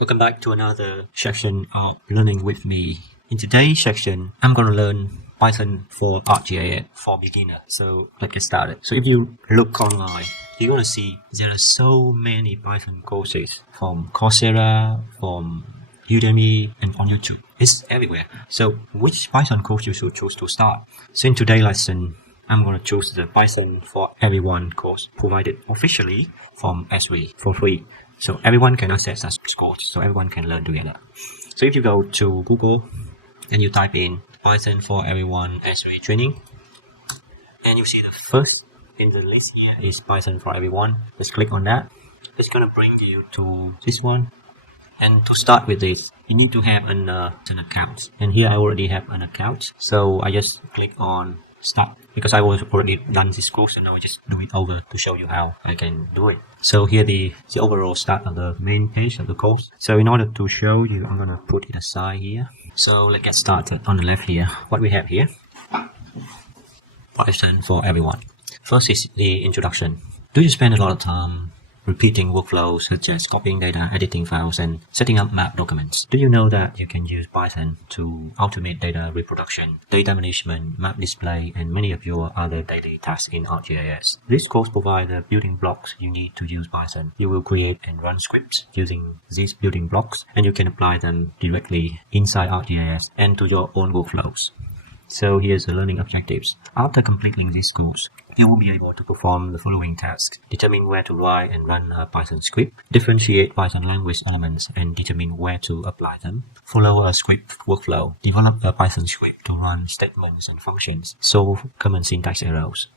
Welcome back to another section of Learning with me. In today's section, I'm going to learn Python for Arcgis for beginner. So let's get started. So if you look online, you're going to see there are so many Python courses from Coursera, from Udemy, and on YouTube. It's everywhere. So which Python course you should choose to start? So in today's lesson, I'm going to choose the Python for Everyone course provided officially from Esri for free. So everyone can access that course, so everyone can learn together. So if you go to Google and you type in Python for Everyone Esri training, and you see the first in the list here is Python for Everyone. Just click on that. It's going to bring you to this one. And to start with this, you need to have an account. And here I already have an account. So I just click on Start because I was already done this course, and now I just do it over to show you how I can do it. So here the overall start of the main page of the course. So in order to show you, I'm gonna put it aside here. So let's get started. On the left here, what we have here, Python for Everyone. First is the introduction. Do you spend a lot of time repeating workflows such as copying data, editing files, and setting up map documents? Do you know that you can use Python to automate data reproduction, data management, map display, and many of your other daily tasks in Arcgis? This course provides the building blocks you need to use Python. You will create and run scripts using these building blocks, and you can apply them directly inside Arcgis and to your own workflows. So here's the learning objectives. After completing this course, you will be able to perform the following tasks: determine where to write and run a Python script, differentiate Python language elements and determine where to apply them, follow a script workflow, develop a Python script to run statements and functions, solve common syntax errors.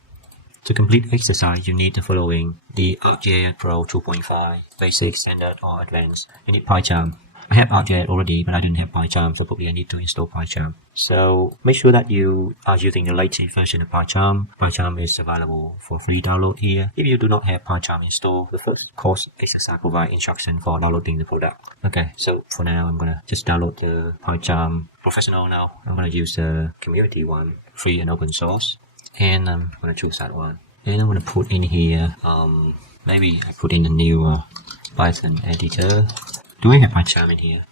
To complete exercise, you need the following: the Arcgis Pro 2.5, Basic, Standard, or Advanced. You need Pycharm. I have Arcgis already, but I don't have Pycharm, so probably I need to install Pycharm. So make sure that you are using the latest version of Pycharm. Pycharm is available for free download here. If you do not have Pycharm installed, the first course exercise provides instruction for downloading the product. Okay, so for now, I'm gonna just download the Pycharm Professional now. I'm gonna use the community one, free and open source, and I'm gonna choose that one. And I'm gonna put in here, maybe I put in a new Python editor. Do we have Pycharm in here?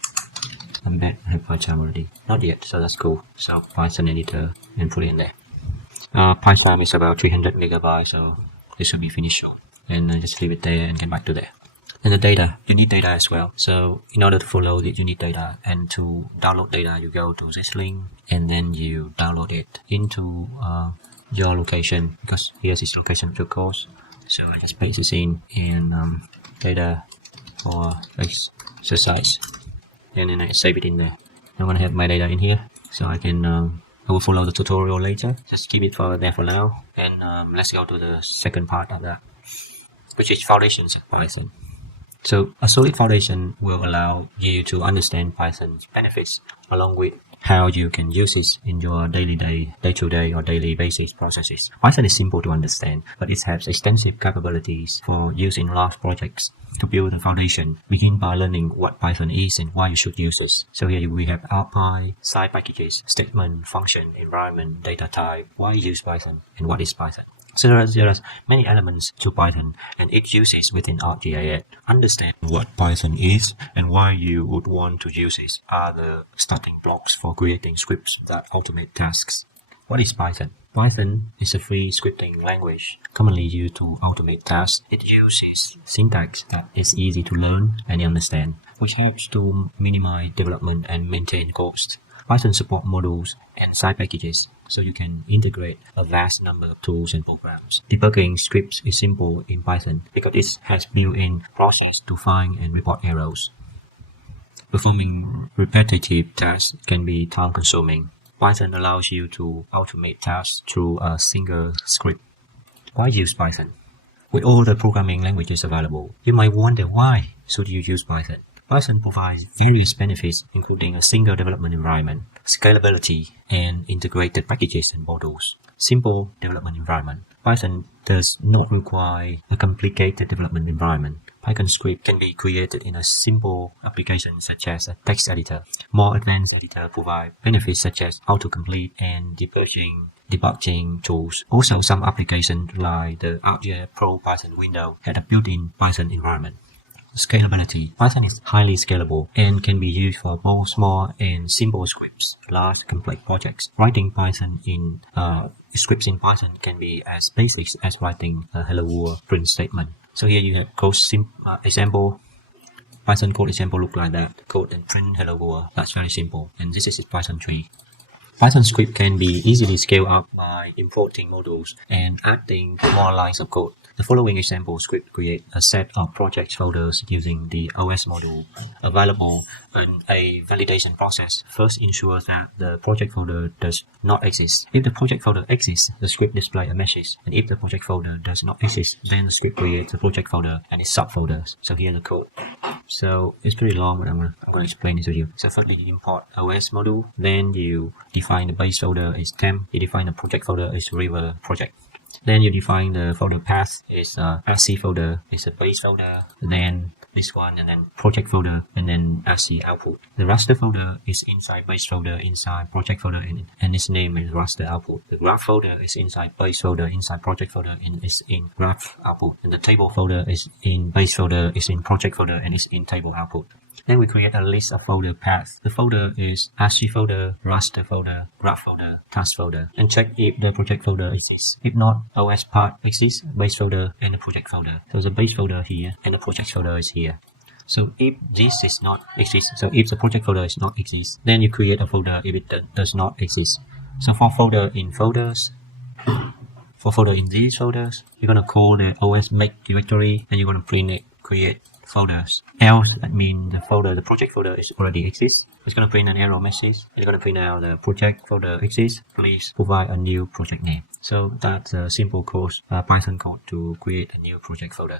I bet I have Pycharm already. Not yet, so that's cool. So Python editor and put it in there. Pycharm is about 300 megabytes, so this will be finished. And I just leave it there and get back to there. And the data, you need data as well. So in order to follow it, you need data. And to download data, you go to this link and then you download it into your location, because here's this location of your course. So I just paste this in and data for exercise, and then I save it in there. I'm gonna have my data in here, so I can I will follow the tutorial later. Just keep it for there for now, and let's go to the second part of that, which is foundations of Python. So a solid foundation will allow you to understand Python's benefits, along with how you can use it in your day-to-day or daily basis processes. Python is simple to understand, but it has extensive capabilities for use in large projects. To build the foundation, begin by learning what Python is and why you should use it. So here we have Arcpy, side packages, statement, function, environment, data type, why use Python, and what is Python. So there are many elements to Python and its uses within Arcgis. Understand what Python is and why you would want to use it are the starting blocks for creating scripts that automate tasks. What is Python? Python is a free scripting language commonly used to automate tasks. It uses syntax that is easy to learn and understand, which helps to minimize development and maintain costs. Python supports modules and side packages, so you can integrate a vast number of tools and programs. Debugging scripts is simple in Python because it has built-in process to find and report errors. Performing repetitive tasks can be time-consuming. Python allows you to automate tasks through a single script. Why use Python? With all the programming languages available, you might wonder why should you use Python. Python provides various benefits, including a single development environment, scalability, and integrated packages and modules. Simple development environment. Python does not require a complicated development environment. Python script can be created in a simple application such as a text editor. More advanced editors provide benefits such as autocomplete and debugging tools. Also, some applications like the Arcgis Pro Python window had a built-in Python environment. Scalability. Python is highly scalable and can be used for both small and simple scripts, large complex projects. Writing Python in scripts in Python can be as basic as writing a hello world print statement. So here you have code example. Python code example look like that. Code and print hello world. That's very simple. And this is Python 3. Python script can be easily scaled up by importing modules and adding more lines of code. The following example script create a set of project folders using the OS module available, and a validation process first ensures that the project folder does not exist. If the project folder exists, the script displays a message, and if the project folder does not exist, then the script creates a project folder and its subfolders. So here the code. So it's pretty long, but I'm going to explain it to you. So firstly, you import OS module, then you define the base folder is temp, you define the project folder is river project. Then you define the folder path is RC folder, is a base folder, then this one, and then project folder, and then RC output. The raster folder is inside base folder, inside project folder, and its name is raster output. The graph folder is inside base folder, inside project folder, and is in graph output. And the table folder is in base folder, is in project folder, and is in table output. Then we create a list of folder paths. The folder is RC folder, raster folder, graph folder, task folder, and check if the project folder exists. If not, OS part exists, base folder, and the project folder. So the base folder here, and the project folder is here. So if this is not exist, so if the project folder is not exist, then you create a folder if it does not exist. So for folder in folders, for folder in these folders, you're gonna call the OS make directory, and you're gonna print it, create folders. Else, that means the folder, the project folder is already exists. It's going to print an error message. It's going to print out the project folder exists. Please provide a new project name. So that's a simple code, Python code to create a new project folder.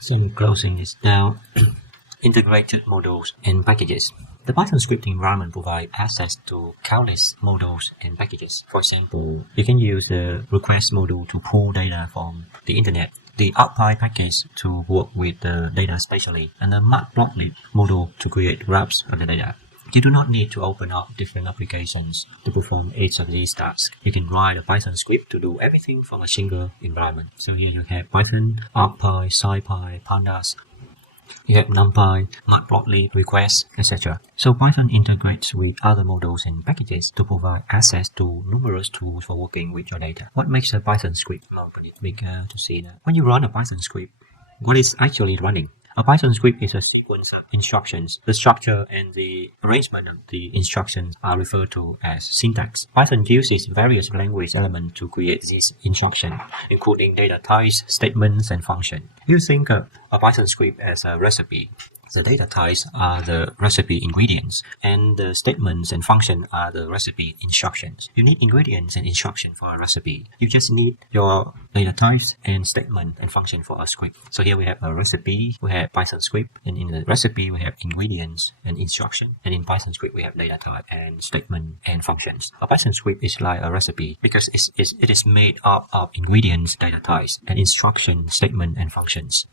So I'm closing this down. Integrated modules and packages. The Python scripting environment provides access to countless modules and packages. For example, you can use the request module to pull data from the internet, the Arcpy package to work with the data spatially, and the matplotlib module to create graphs of the data. You do not need to open up different applications to perform each of these tasks. You can write a Python script to do everything from a single environment. So here you have Python, Arcpy, SciPy, Pandas. You have NumPy, matplotlib, requests, etc. So Python integrates with other modules and packages to provide access to numerous tools for working with your data. What makes a Python script? I'll put it bigger to see that. When you run a Python script, what is actually running? A Python script is a sequence of instructions. The structure and the arrangement of the instructions are referred to as syntax. Python uses various language elements to create these instructions, including data types, statements, and functions. You think of a Python script as a recipe. The data types are the recipe ingredients, and the statements and functions are the recipe instructions. You need ingredients and instructions for a recipe. You just need your data types and statement and function for a script. So here we have a recipe, we have Python script, and in the recipe we have ingredients and instruction, and in Python script we have data type and statement and functions. A Python script is like a recipe because it is made up of ingredients, data types, and instruction, statement, and functions.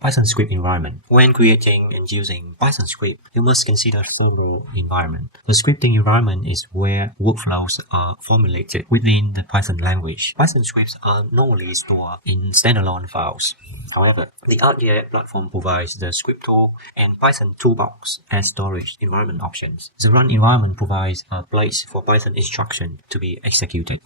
Python script environment. When creating and using Python script, you must consider several environment. The scripting environment is where workflows are formulated within the Python language. Python scripts are normally stored in standalone files. However, the Arcgis platform provides the script tool and Python toolbox as storage environment options. The run environment provides a place for Python instruction to be executed.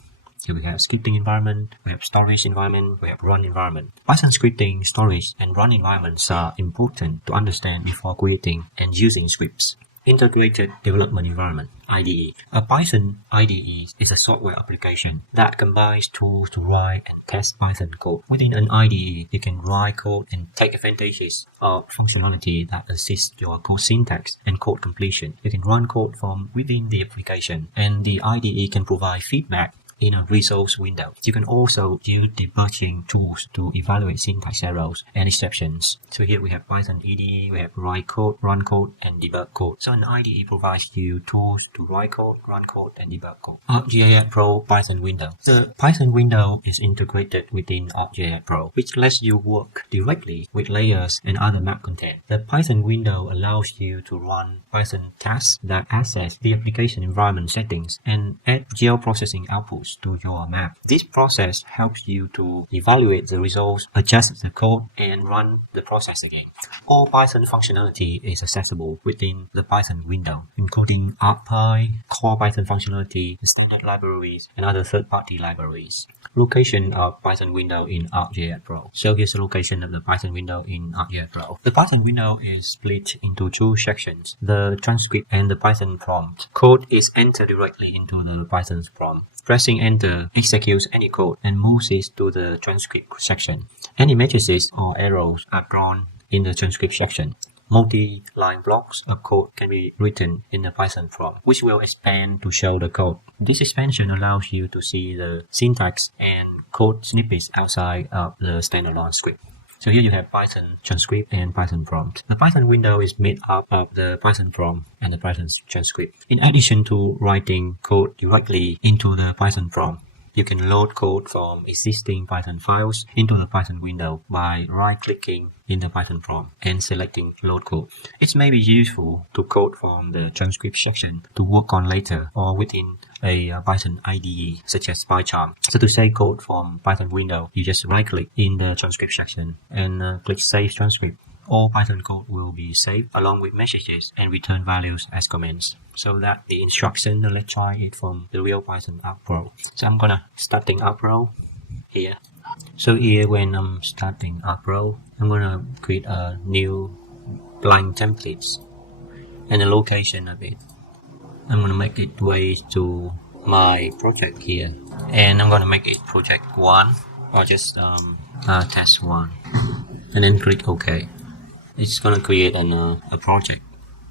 Here we have scripting environment, we have storage environment, we have run environment. Python scripting, storage, and run environments are important to understand before creating and using scripts. Integrated Development Environment, IDE. A Python IDE is a software application that combines tools to write and test Python code. Within an IDE, you can write code and take advantages of functionality that assists your code syntax and code completion. You can run code from within the application, and the IDE can provide feedback in a results window. You can also use debugging tools to evaluate syntax errors and exceptions. So here we have Python IDE, we have write code, run code, and debug code. So an IDE provides you tools to write code, run code, and debug code. Arcgis Pro Python window. The Python window is integrated within Arcgis Pro, which lets you work directly with layers and other map content. The Python window allows you to run Python tasks that access the application environment settings and add geoprocessing outputs. values to your map. This process helps you to evaluate the results, adjust the code, and run the process again. All Python functionality is accessible within the Python window, including Arcpy, core Python functionality, standard libraries, and other third-party libraries. Location of Python window in Arcgis Pro. So here's the location of the Python window in Arcgis Pro. The Python window is split into two sections, the transcript and the Python prompt. Code is entered directly into the Python prompt. Pressing enter executes any code and moves it to the transcript section. Any matrices or arrows are drawn in the transcript section. Multi-line blocks of code can be written in the Python prompt, which will expand to show the code. This expansion allows you to see the syntax and code snippets outside of the standalone script. So here you have Python transcript and Python prompt. The Python window is made up of the Python prompt and the Python transcript. In addition to writing code directly into the Python prompt, you can load code from existing Python files into the Python window by right-clicking in the Python prompt and selecting Load Code. It may be useful to code from the transcript section to work on later or within a Python IDE such as Pycharm. So to save code from Python window, you just right-click in the transcript section and click Save Transcript. All Python code will be saved along with messages and return values as comments. So that the instruction, let's try it from the real Python Arc Pro. So I'm gonna starting Arc Pro here. So here when I'm starting Arc Pro, I'm gonna create a new blank templates and the location of it. I'm gonna make it way to my project here, and I'm gonna make it project 1 or just test 1, and then click OK. It's gonna create a project,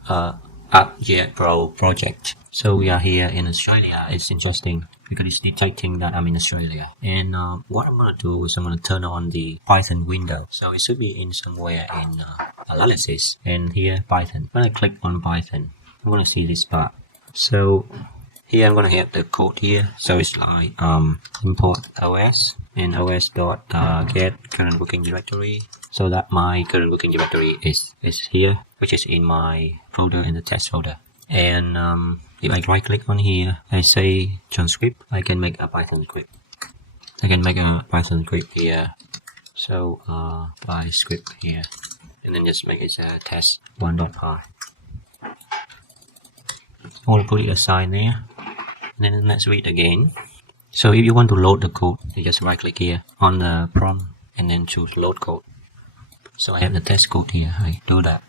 Arcgis Pro project. So we are here in Australia. It's interesting because it's detecting that I'm in Australia. And what I'm gonna do is I'm gonna turn on the Python window. So it should be in somewhere in analysis. And here Python. When I click on Python, I'm gonna see this part. So here I'm gonna have the code here. So it's like import OS and os.get current working directory. So that my current working directory is here, which is in my folder in the test folder. And if I right click on here, I say transcript, I can make a Python script. I can make a Python script here. So by script here, and then just make it a test1.py. I want to put it aside there. And then let's read again. So if you want to load the code, you just right click here on the prompt and then choose load code. So I have the test code here. I do that,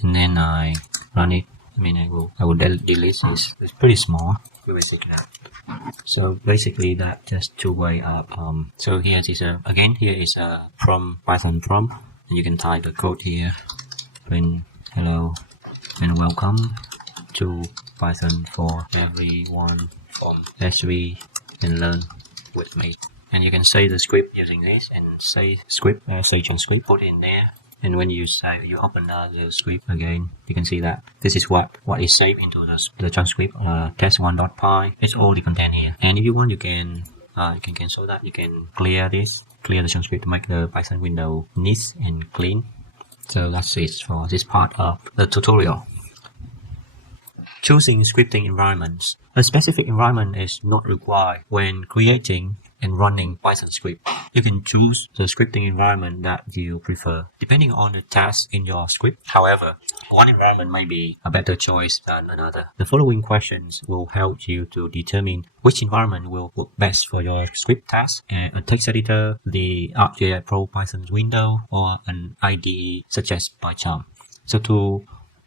and then I run it. I mean, I will delete this. It's pretty small. We will take that. So basically, that just two way up. So here is again. Here is a Python prompt, and you can type the code here. Print hello and welcome to Python for everyone from S3 and learn with me. And you can save the script using this and save script, save transcript, put it in there. And when you open the script again, you can see that this is what is saved into the transcript, test1.py. It's all the content here. And if you want, you can cancel that. You can clear the transcript to make the Python window neat and clean. So that's it for this part of the tutorial. Choosing scripting environments. A specific environment is not required when creating and running Python script. You can choose the scripting environment that you prefer, depending on the task in your script. However, one environment may be a better choice than another. The following questions will help you to determine which environment will work best for your script task: a text editor, the Arcgis Pro Python window, or an IDE such as Pycharm.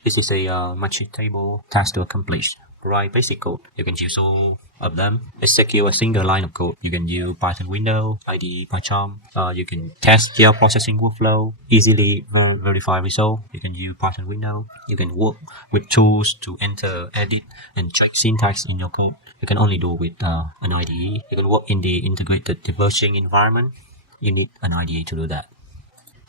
This is a matrix table task to accomplish. Write basic code. You can choose all of them. Execute a single line of code. You can use Python window, IDE, Pycharm. You can test your processing workflow. Easily verify result. You can use Python window. You can work with tools to enter, edit, and check syntax in your code. You can only do with an IDE. You can work in the integrated debugging environment. You need an IDE to do that.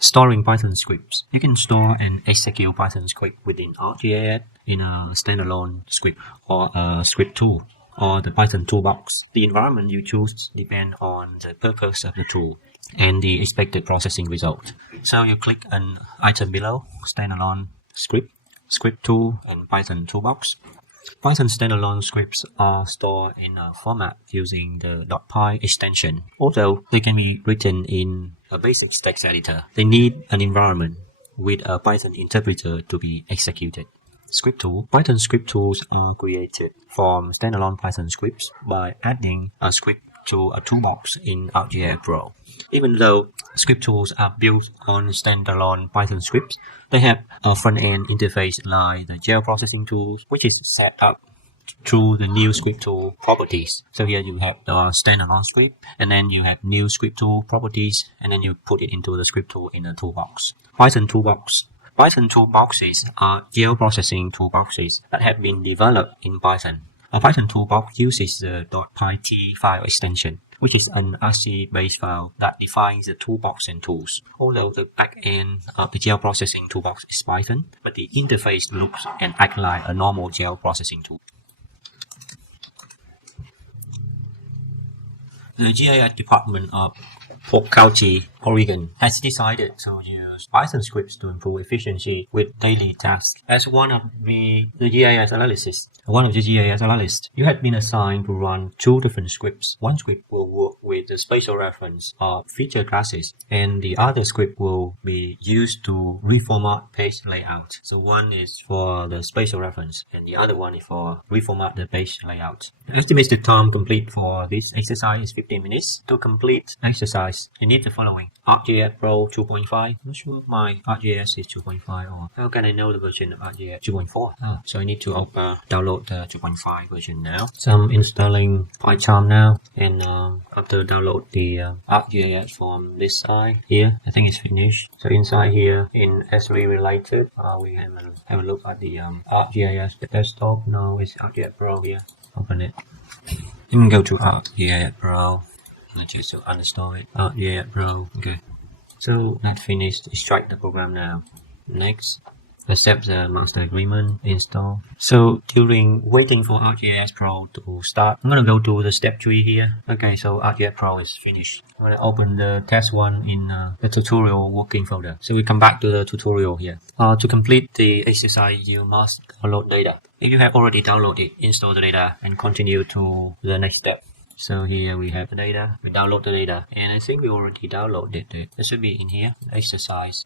Storing Python scripts. You can store and execute Python script within Arcgis in a standalone script or a script tool or the Python toolbox. The environment you choose depends on the purpose of the tool and the expected processing result. So you click an item below, standalone script, script tool, and Python toolbox. Python standalone scripts are stored in a format using the .py extension. Although they can be written in a basic text editor, they need an environment with a Python interpreter to be executed. Script tool. Python script tools are created from standalone Python scripts by adding a script to a toolbox in Arcgis Pro. Even though script tools are built on standalone Python scripts, they have a front-end interface like the gel processing tools, which is set up through the new script tool properties. So here you have the standalone script, and then you have new script tool properties, and then you put it into the script tool in a toolbox. Python toolbox. Python toolboxes are gel processing toolboxes that have been developed in Python. A Python toolbox uses the .pyt file extension, which is an Arcgis-based file that defines the toolbox and tools. Although the backend of the gel processing toolbox is Python, but the interface looks and acts like a normal gel processing tool. The GIS department of Polk County, Oregon, has decided to use Python scripts to improve efficiency with daily tasks. As one of the GIS analysts, you have been assigned to run two different scripts. One script will work with the spatial reference of feature classes, and the other script will be used to reformat page layout. So one is for the spatial reference, and the other one is for reformat the page layout. The estimated time complete for this exercise is 15 minutes. To complete exercise, you need the following: Arcgis Pro 2.5. I'm not sure if my Arcgis is 2.5 or how can I know the version of Arcgis 2.4? So I need to download the 2.5 version now. So I'm installing Pycharm now, and after download the Arcgis from this side here, I think it's finished. So inside here in S3 related, we have a look at the Arcgis desktop. Now it's Arcgis Pro here. Open it. You can go to Arcgis Pro. I choose to uninstall it. Arcgis Pro. Okay. So that finished. Extract the program now. Next. Accept the master agreement. Install. So during waiting for Arcgis Pro to start, I'm gonna go to the step 3 here. Okay, so Arcgis Pro is finished. I'm gonna open the test one in the tutorial working folder. So we come back to the tutorial here. To complete the exercise, you must download data. If you have already downloaded, install the data and continue to the next step. So here we have the data, we download the data, and I think we already downloaded it. It should be in here, exercise,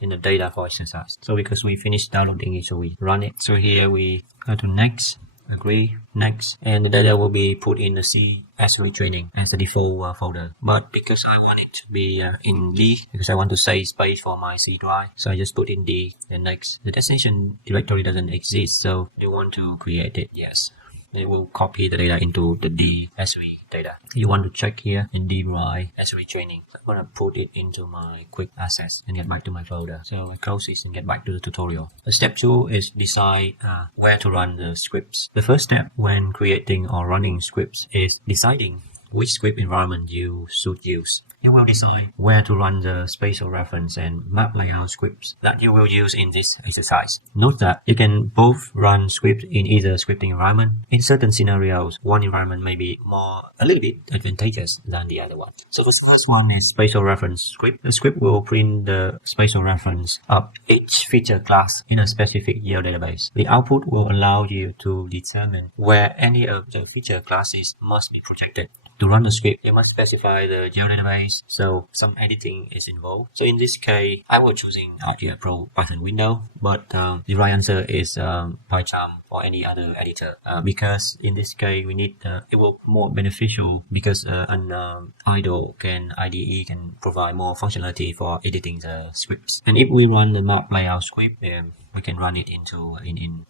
in the data for exercise. So because we finished downloading it, so we run it. So here we go to next, agree, next, and the data will be put in the C S3 training as the default folder. But because I want it to be in D, because I want to save space for my C drive, so I just put in D and next. The destination directory doesn't exist, so you want to create it, yes. It will copy the data into the D S3 data. You want to check here in D drive S3 training. I'm gonna put it into my quick access and get back to my folder. So I close this and get back to the tutorial. Step 2 is decide where to run the scripts. The first step when creating or running scripts is deciding which script environment you should use. You will decide where to run the spatial reference and map layout scripts that you will use in this exercise. Note that you can both run scripts in either scripting environment. In certain scenarios, one environment may be a little bit advantageous than the other one. So the first one is spatial reference script. The script will print the spatial reference of each feature class in a specific Yale database. The output will allow you to determine where any of the feature classes must be projected. To run the script, you must specify the Yale database, so some editing is involved. So in this case, I was choosing Arcgis Pro Python window, but the right answer is Pycharm or any other editor, because in this case, we need it will be more beneficial because an IDE can provide more functionality for editing the scripts. And if we run the map layout script, we can run it into in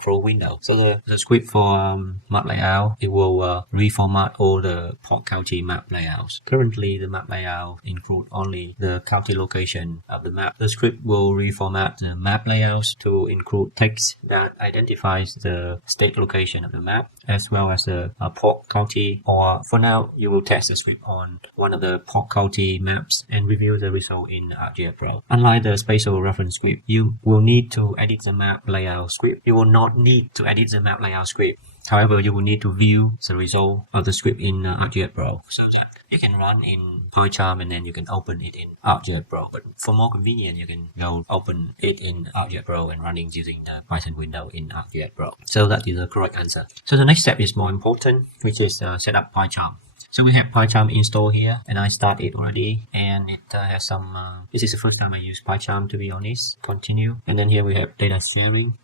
Pro window. So the script for map layout, it will reformat all the Polk County map layouts. Currently, the map layout include only the county location of the map. The script will reformat the map layouts to include text that identifies the state location of the map, as well as the Polk County. Or for now, you will test the script on one of the Polk County maps and review the result in Arcgis Pro. Unlike the spatial reference script, you will need to edit the map layout script. You will not need to edit the map layout script. However, you will need to view the result of the script in Arcgis Pro. So yeah, You can run in Pycharm and then you can open it in Arcgis Pro. But for more convenience, you can go open it in Arcgis Pro and running using the Python window in Arcgis Pro. So that is the correct answer. So the next step is more important, which is set up Pycharm. So we have Pycharm installed here, and I start it already, and it has some. This is the first time I use Pycharm, to be honest. Continue, and then here we have data sharing.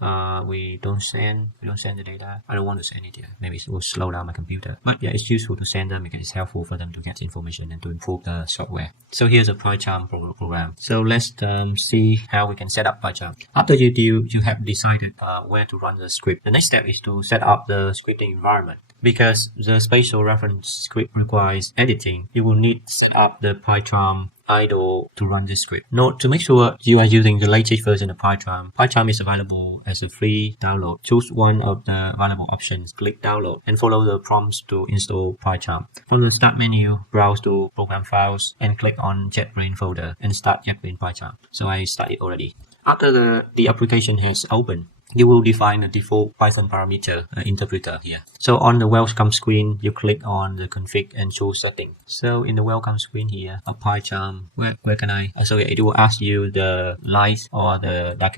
We don't send the data. I don't want to send it here. Maybe it will slow down my computer. But yeah, it's useful to send them because it's helpful for them to get information and to improve the software. So here's a Pycharm program. So let's see how we can set up Pycharm. After you have decided where to run the script, the next step is to set up the scripting environment. Because the spatial reference script requires editing, you will need to set up the Pycharm idle to run this script. Note, to make sure you are using the latest version of Pycharm. Pycharm is available as a free download. Choose one of the available options, click download, and follow the prompts to install Pycharm. From the start menu, browse to program files and click on JetBrains folder and start JetBrains Pycharm. So I started already. After the application has opened, you will define the default Python parameter interpreter here. So on the welcome screen, you click on the config and choose setting. So in the welcome screen here of Pycharm, where can I? So it will ask you the light or the dark.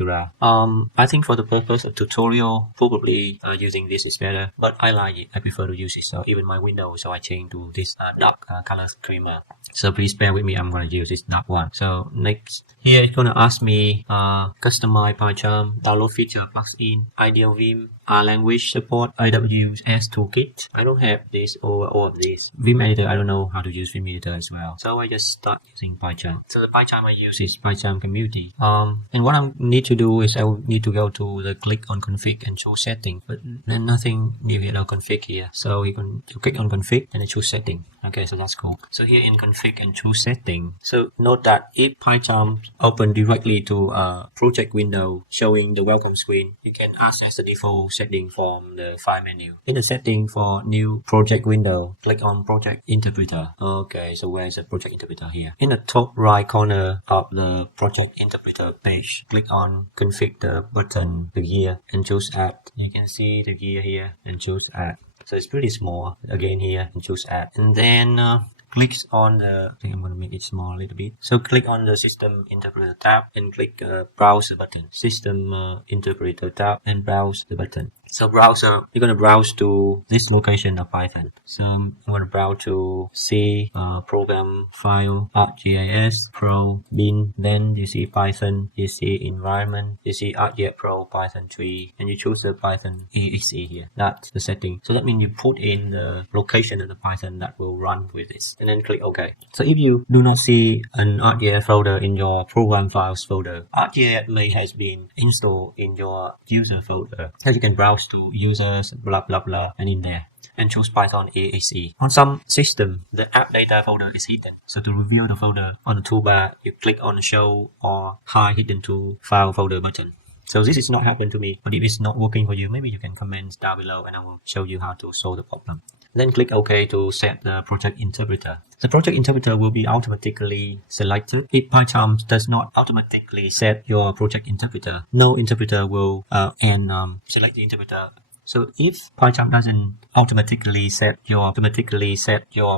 I think for the purpose of tutorial, probably using this is better. But I like it. I prefer to use it. So even my window, so I change to this dark color schema. So please bear with me. I'm going to use this dark one. So next, here it's going to ask me customize Pycharm, download feature plugin, ideal Vim, language support, AWS toolkit. I don't have this or all of this. Vim editor, I don't know how to use Vim editor as well. So I just start using Pycharm. So the Pycharm I use is Pycharm community. And what I need to do is I will need to go to the click on config and choose setting. But then nothing new here, no config here. So you click on config and then choose setting. Okay, so that's cool. So here in config and choose setting. So note that if Pycharm open directly to a project window showing the welcome screen, you can access the default setting from the file menu. In the setting for new project window, click on project interpreter. Okay, so where is the project interpreter here? In the top right corner of the project interpreter page, click on config the button, the gear, and choose add. You can see the gear here and choose add. So it's pretty small. Again here and choose add. And then click on the, I think I'm going to make it small a little bit. So click on the system interpreter tab and click browse button. System interpreter tab and browse the button. So browser, you're going to browse to this location of Python. So I'm going to browse to C, program file, Arcgis Pro, bin, then you see Python, you see environment, you see Arcgis Pro, Python 3, and you choose the Python exe here. That's the setting. So that means you put in the location of the Python that will run with this, and then click OK. So if you do not see an Arcgis folder in your program files folder, Arcgis may has been installed in your user folder. As you can browse to users, blah blah blah, and in there and choose Python exe. On some system, the app data folder is hidden. So to reveal the folder on the toolbar, you click on show or hide hidden to file folder button. So this is not happened to me, but if it's not working for you, maybe you can comment down below and I will show you how to solve the problem. Then click OK to set the project interpreter. The project interpreter will be automatically selected. If Pycharm does not automatically set your project interpreter, no interpreter will select the interpreter. So if Pycharm doesn't automatically set your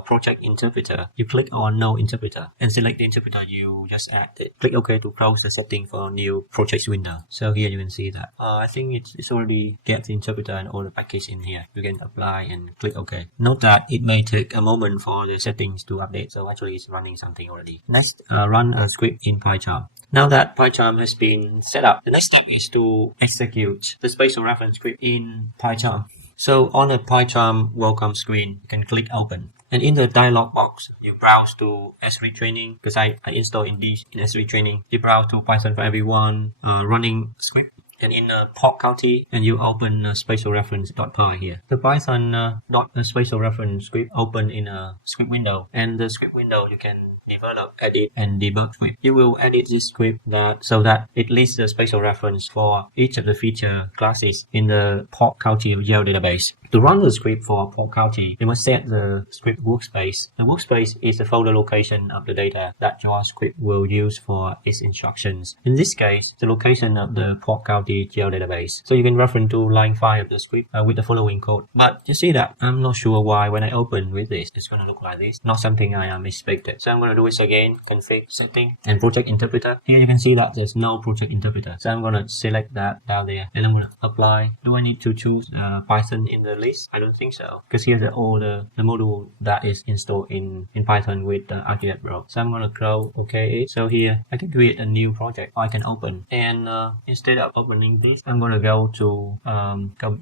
project interpreter, you click on no interpreter and select the interpreter you just added. Click OK to close the setting for new project window. So here you can see that. I think it's already get the interpreter and all the package in here. You can apply and click OK. Note that it may take a moment for the settings to update. So actually it's running something already. Next, run a script in Pycharm. Now that Pycharm has been set up, the next step is to execute the spatial reference script in Pycharm. So on a Pycharm welcome screen, you can click open. And in the dialog box, you browse to S3 training, because I installed in S3 training. You browse to Python for everyone, running script. And in port county, and you open spatial reference.py here. The Python spatial reference script open in a script window, and the script window you can develop, edit, and debug script. You will edit this script so that it lists the spatial reference for each of the feature classes in the port county of Yale database. To run the script for port county, you must set the script workspace. The workspace is the folder location of the data that your script will use for its instructions. In this case, the location of the port county county geodatabase. So you can reference to line 5 of the script with the following code. But you see that I'm not sure why when I open with this, it's going to look like this. Not something I am expected. So I'm going to do it again, config, setting, and project interpreter. Here you can see that there's no project interpreter. So I'm going to select that down there. Then I'm going to apply. Do I need to choose Python in the list? I don't think so. Because here's all the module that is installed in Python with Arcgis Pro. So I'm going to close OK. So here I can create a new project I can open. And instead of opening this, I'm going to go to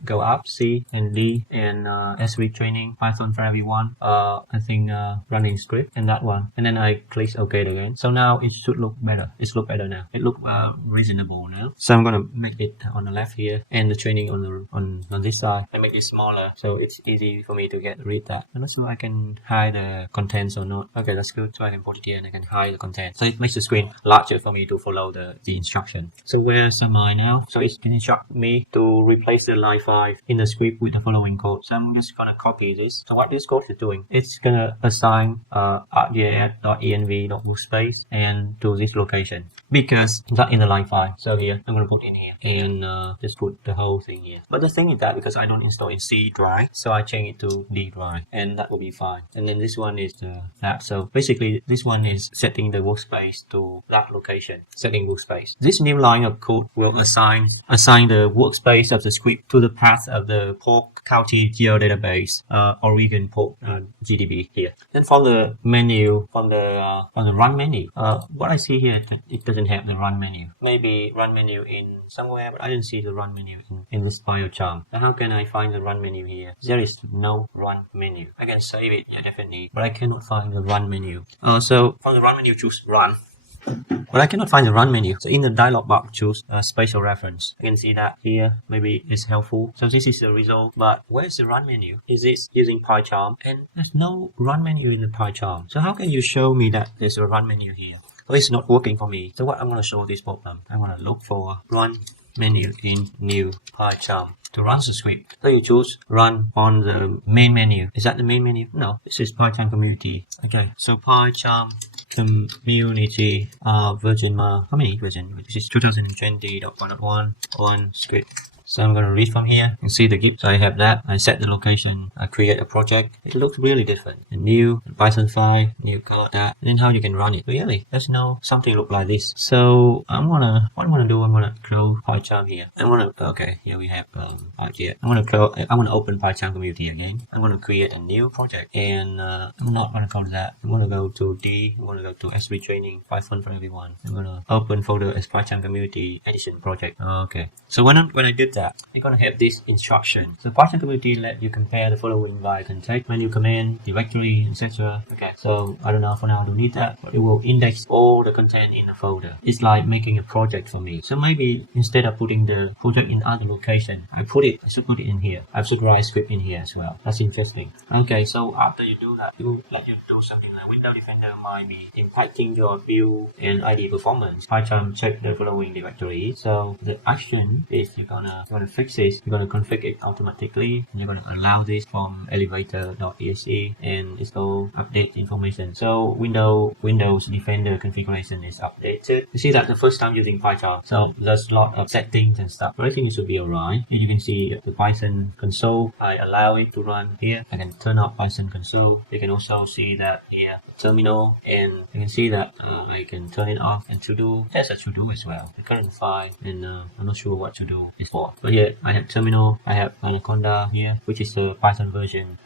go up C and D and SV training Python for everyone. I think running script and that one. And then I click OK again. So now it should look better. It's look better now. It look reasonable now. So I'm going to make it on the left here and the training on this side. I make it smaller so it's easy for me to read that. I'm not sure I can hide the contents or not. Okay, that's good. So I can put it here and I can hide the content. So it makes the screen larger for me to follow the instruction. So where's my now? So it can instruct me to replace the line 5 in the script with the following code. So I'm just gonna copy this. So what this code is doing, it's gonna assign arcgis.env.workspace and to this location because that in the line 5. So here I'm gonna put in here and just put the whole thing here. But the thing is that because I don't install in C drive, so I change it to D drive and that will be fine. And then this one is that. So basically this one is setting the workspace to that location, setting workspace. This new line of code will assign the workspace of the script to the path of the port county geodatabase origin port GDB here. Then from the menu, from the run menu, what I see here, it doesn't have the run menu. Maybe run menu in somewhere, but I didn't see the run menu in this Pycharm. Now how can I find the run menu here? There is no run menu. I can save it, yeah, definitely, but I cannot find the run menu. So from the run menu, choose run. But I cannot find the run menu. So in the dialog box, choose spatial reference. I can see that here. Maybe it's helpful. So this is the result. But where's the run menu? Is it using Pycharm? And there's no run menu in the Pycharm. So how can you show me that there's a run menu here? Well, it's not working for me. So what I'm going to show this problem. I'm going to look for run menu in new Pycharm to run the script. So you choose run on the main menu. Is that the main menu? No, this is Pycharm community. Okay, so Pycharm community version how many version? This is 2020.1.1 on script. So I'm going to read from here and see the Git. So I have that. I set the location. I create a project. It looks really different. A new Python file, new code, that. And then how you can run it. Really, there's no something look like this. So what I'm gonna do. I'm gonna close Pycharm here. Okay, here we have Arcgis. I'm gonna open Pycharm community again. I'm gonna create a new project, and I'm not gonna call that. I'm gonna go to D. I'm gonna go to SV training Python for everyone. I'm gonna open folder as Pycharm community edition project. Okay. So when I did that, you're going to have this instruction. So Python community let you compare the following by context, menu command, directory, etc. Okay, so I don't know, for now I don't need that, but it will index all the content in the folder. It's like making a project for me. So maybe instead of putting the project in other location, I should put it in here. I should write script in here as well. That's interesting. Okay, so after you do that, it will let you do something like Windows Defender might be impacting your build and ID performance. Pycharm check the following directory. So the action is you're gonna fix this. You're gonna configure it automatically. And you're gonna allow this from elevator.exe and it's called update information. So Windows Defender configuration is updated. You see that the first time using Pycharm, so there's a lot of settings and stuff. But I think it should be alright. Here you can see the Python console. I allow it to run here. I can turn off Python console. You can also see that here terminal, and you can see that I can turn it off, and to do, there's a to do as well, the current file, and I'm not sure what to do is for. But here I have terminal, I have Anaconda here, which is the Python version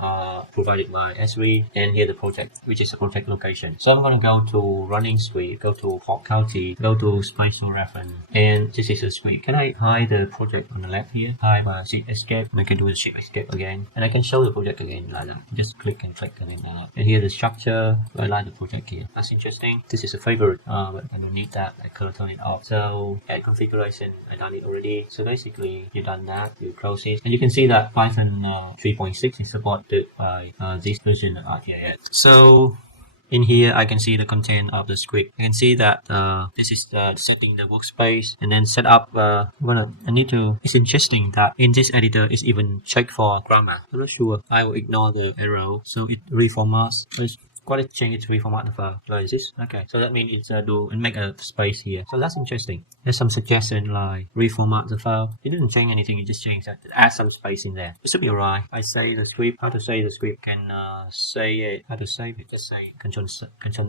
provided by SV, and here the project, which is the project location. So I'm gonna go to running script, go to port county, go to spatial reference, and this is the script. Can I hide the project on the left here? Hide by shift escape, and I can do the shift escape again, and I can show the project again like that. Just click and click and then like that. And here the structure, I like the project here. That's interesting. This is a favorite, but I don't need that. I could turn it off. So add configuration, I done it already. So basically, you done that, you close it, and you can see that Python 3.6 is supported by this version of Arcgis. So in here, I can see the content of the script. I can see that this is setting the workspace and then set up. It's interesting that in this editor, it's even checked for grammar. I'm not sure. I will ignore the error. So it reformats. Quality change is reformat the file like this. Okay, so that means it's do and make a space here. So that's interesting. There's some suggestion like reformat the file. It didn't change anything. It just changed that. Add some space in there. It should be alright. I say the script. How to say the script? Can say it. How to save it? Just say Control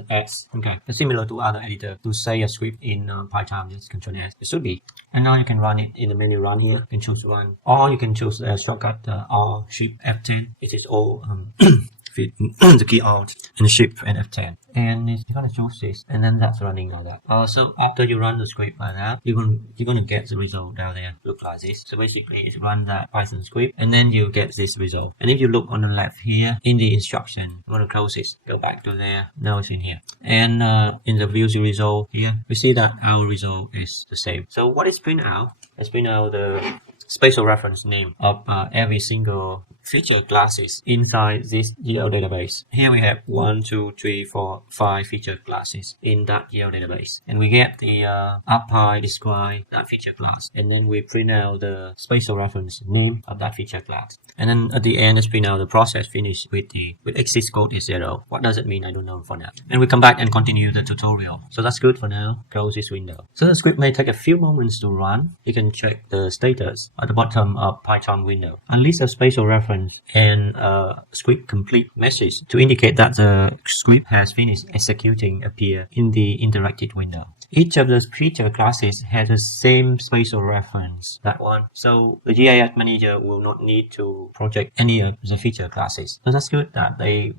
S. Okay, it's similar to other editor. To say a script in Pycharm, just Control S. It should be. And now you can run it in the menu. Run here. You can choose run, or you can choose shortcut R Shift F10. It is all the key Alt and Shift and F10, and you're gonna choose this, and then that's running like that. So after you run the script like that, you're gonna get the result down there. Look like this. So basically, it's run that Python script, and then you get this result. And if you look on the left here in the instruction, I'm gonna close this. Go back to there. Now it's in here, and in the view result here, we see that our result is the same. So what is print out? It's print out the spatial reference name of every single feature classes inside this GL database. Here we have 1, 2, 3, 4, 5 feature classes in that GL database, and we get the Arcpy describe that feature class, and then we print out the spatial reference name of that feature class, and then at the end, let's print out the process finish with exit code is 0. What does it mean? I don't know for now. And we come back and continue the tutorial. So that's good for now. Close this window. So the script may take a few moments to run. You can check the status at the bottom of Pycharm window. Unlist a spatial reference and script complete message to indicate that the script has finished executing appear in the interactive window. Each of the feature classes has the same spatial reference, that one. So the GIS manager will not need to project any of the feature classes. So that's good that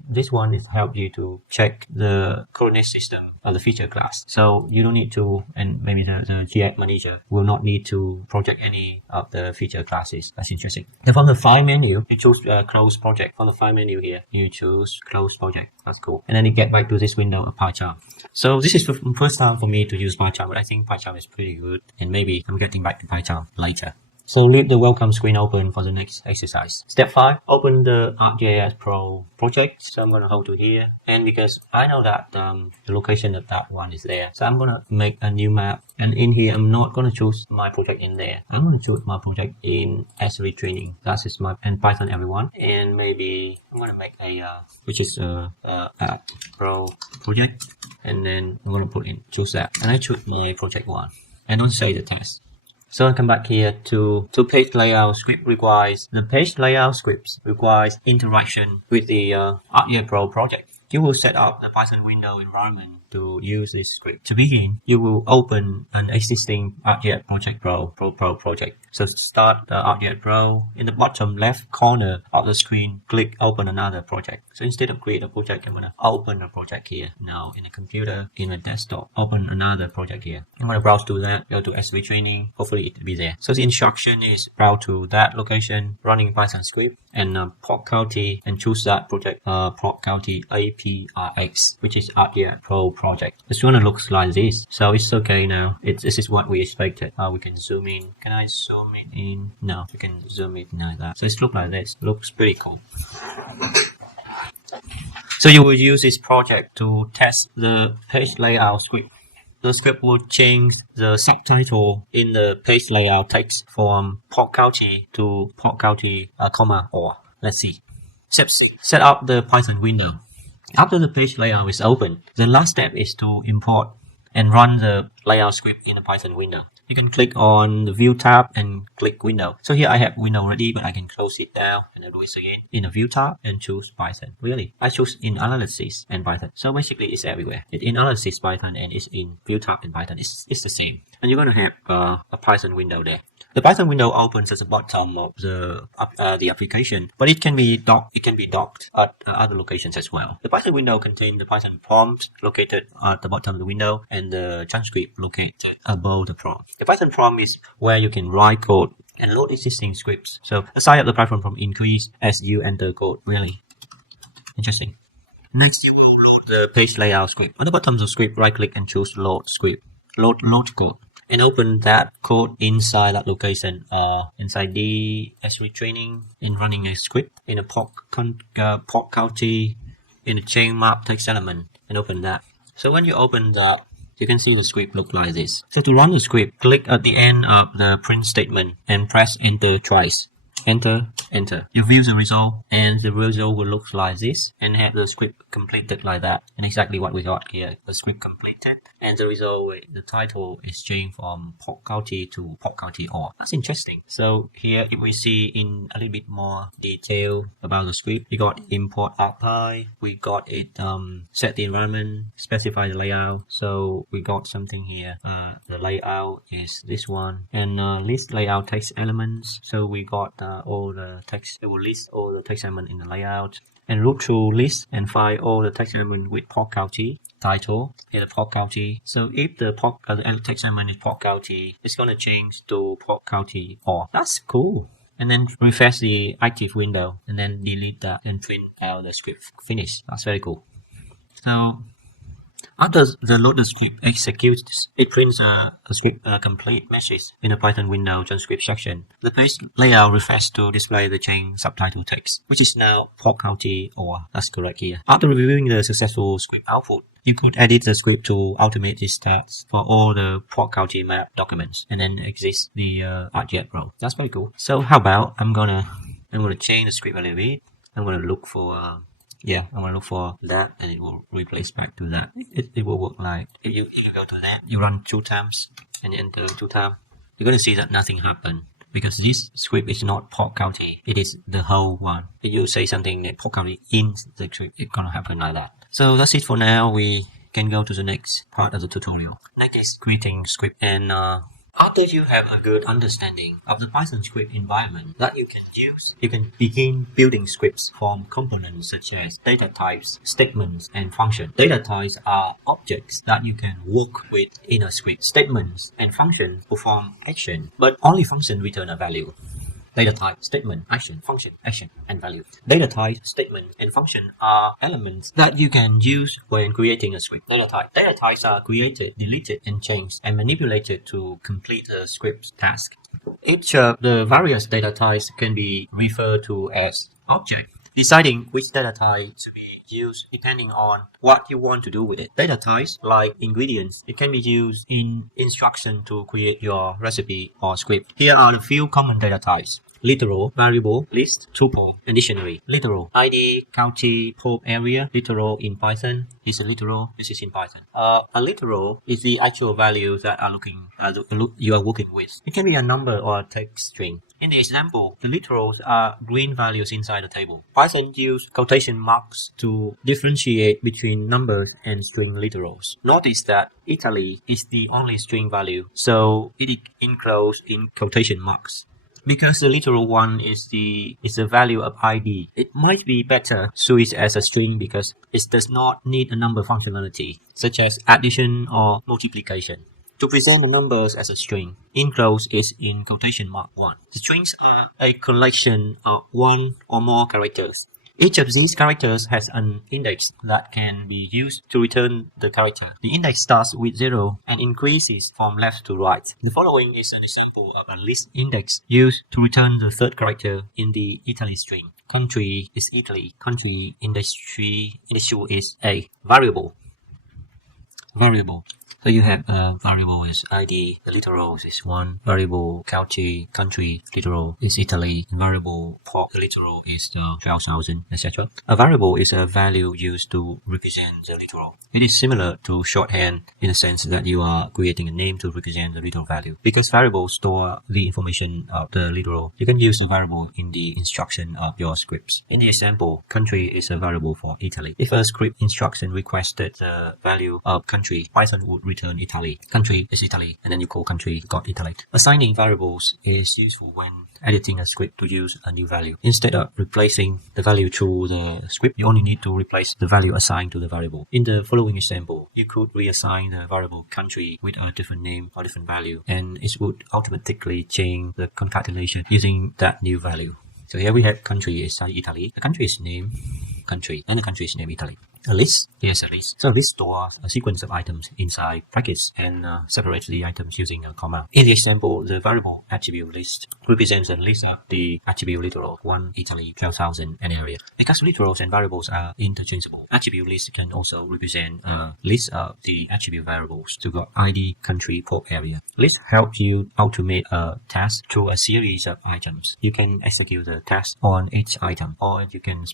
this one is help you to check the coordinate system of the feature class. So you don't need to, and maybe the GIS manager will not need to project any of the feature classes. That's interesting. Then from the file menu, you choose close project. From the file menu here, you choose close project. That's cool. And then you get back to this window of Pycharm. So this is the first time for me to use Pycharm, but I think Pycharm is pretty good, and maybe I'm getting back to Pycharm later. So leave the welcome screen open for the next exercise. Step 5, open the Arcgis Pro project. So I'm going to hold to here, and because I know that the location of that one is there, so I'm going to make a new map, and in here I'm not going to choose my project in there. I'm going to choose my project in SV training. That is my and Python everyone, and maybe I'm going to make a which is Arc Pro project, and then I'm going to put in choose that, and I choose my project one, and don't say the test. So I come back here to page layout script requires the page layout scripts requires interaction with the Arcgis Pro project. You will set up the Python window environment to use this script. To begin, you will open an existing Arcgis Project Pro project. So start the Arcgis Pro. In the bottom left corner of the screen, click open another project. So instead of create a project, I'm going to open a project here. Now in a computer, in a desktop, open another project here. I'm going to browse to that, go to SV training. Hopefully it will be there. So the instruction is browse to that location, running Python script, and port county, and choose that project, port county APRX, which is Arcgis Pro project. It's going to look like this. So it's okay now. This is what we expected. We can zoom in. Can I zoom it in? No, we can zoom it like that. So it's look like this. Looks pretty cool. So you will use this project to test the page layout script. The script will change the subtitle in the page layout text from port county to port county, comma, or. Let's see. Set up the Python window. After the page layout is open, the last step is to import and run the layout script in the Python window. You can click on the View tab and click Window. So here I have Window ready, but I can close it down and I'll do it again in the View tab and choose Python. Really, I choose in Analysis and Python. So basically, it's everywhere. It's in Analysis Python and it's in View tab and Python. It's the same. And you're gonna have a Python window there. The Python window opens at the bottom of the application, but it can be docked at other locations as well. The Python window contains the Python prompt located at the bottom of the window and the transcript located above the prompt. The Python prompt is where you can write code and load existing scripts. So the size of the Python prompt increase as you enter code. Really interesting. Next, you will load the page layout script. On the bottom of the script, right-click and choose Load Script. Load code. And open that code inside that location, inside the SV training, and running a script in a port county, in a chain map text element, and open that. So when you open that, you can see the script look like this. So to run the script, click at the end of the print statement and press enter twice. enter, enter. You view the result, and the result will look like this, and have the script completed like that. And exactly what we got here, the script completed, and the result, the title is changed from pork county to pork county or. That's interesting. So here, if we see in a little bit more detail about the script, we got import Arcpy, we got it set the environment, specify the layout. So we got something here. The layout is this one, and list layout text elements. So we got all the text. It will list all the text element in the layout, and look through list and find all the text element with pork county title. Here the pork county. So if the text element is pork county, it's gonna change to pork county or. That's cool. And then refresh the active window, and then delete that and print out the script finish. That's very cool. So after the loaded script executes, it prints a script complete message in the Python window transcript section. The page layout refreshes to display the change subtitle text, which is now pork county or. That's correct here. After reviewing the successful script output, you could edit the script to automate the stats for all the pork county map documents, and then exit the Arcgis Pro. That's very cool. So how about I'm gonna change the script a little bit. I'm gonna look for I'm gonna look for that, and it will replace back to that. It will work like if you go to that, you run 2 times and enter 2 times. You're gonna see that nothing happened, because this script is not pork county. It is the whole one. If you say something that pork county in the script, it's gonna happen like that. So that's it for now. We can go to the next part of the tutorial. Next is creating script, and after you have a good understanding of the Python script environment that you can use, you can begin building scripts from components such as data types, statements, and functions. Data types are objects that you can work with in a script. Statements and functions perform action, but only function return a value. Data type, statement, action, function, action, and value. Data type, statement, and function are elements that you can use when creating a script. Data types are created, deleted, and changed, and manipulated to complete a script task. Each of the various data types can be referred to as object. Deciding which data type to be used depending on what you want to do with it. Data types like ingredients, it can be used in instruction to create your recipe or script. Here are a few common data types: literal, variable, list, tuple, and dictionary. Literal, ID, county, pop area. Literal in Python is a literal. This is in Python. A literal is the actual value that you are working with. It can be a number or a text string. In the example, the literals are green values inside the table. Python uses quotation marks to differentiate between numbers and string literals. Notice that Italy is the only string value, so it is enclosed in quotation marks. Because the literal one is the value of ID, it might be better suited as a string because it does not need a number functionality, such as addition or multiplication. To present the numbers as a string, enclosed is in quotation mark 1. The strings are a collection of one or more characters. Each of these characters has an index that can be used to return the character. The index starts with 0 and increases from left to right. The following is an example of a list index used to return the third character in the Italy string. Country is Italy. Country indexal is a variable. So you have variable is ID, the literals is 1, variable country, literal is Italy, variable pop, the literal is the 12,000, etc. A variable is a value used to represent the literal. It is similar to shorthand in the sense that you are creating a name to represent the literal value. Because variables store the information of the literal, you can use a variable in the instruction of your scripts. In the example, country is a variable for Italy. If a script instruction requested the value of country, Python would return Italy. Country is Italy, and then you call country got Italy. Assigning variables is useful when editing a script to use a new value. Instead of replacing the value through the script, you only need to replace the value assigned to the variable. In the following example, you could reassign the variable country with a different name or different value, and it would automatically change the concatenation using that new value. So here we have country is Italy, the country is name country, and the country is name Italy. A list. Here's a list. So a list stores a sequence of items inside brackets and separates the items using a comma. In the example, the variable attribute list represents a list of the attribute literal 1, Italy, 12,000, and area. Because literals and variables are interchangeable, attribute list can also represent a list of the attribute variables to got ID, country, port, area. List helps you automate a task through a series of items. You can execute the task on each item, or you can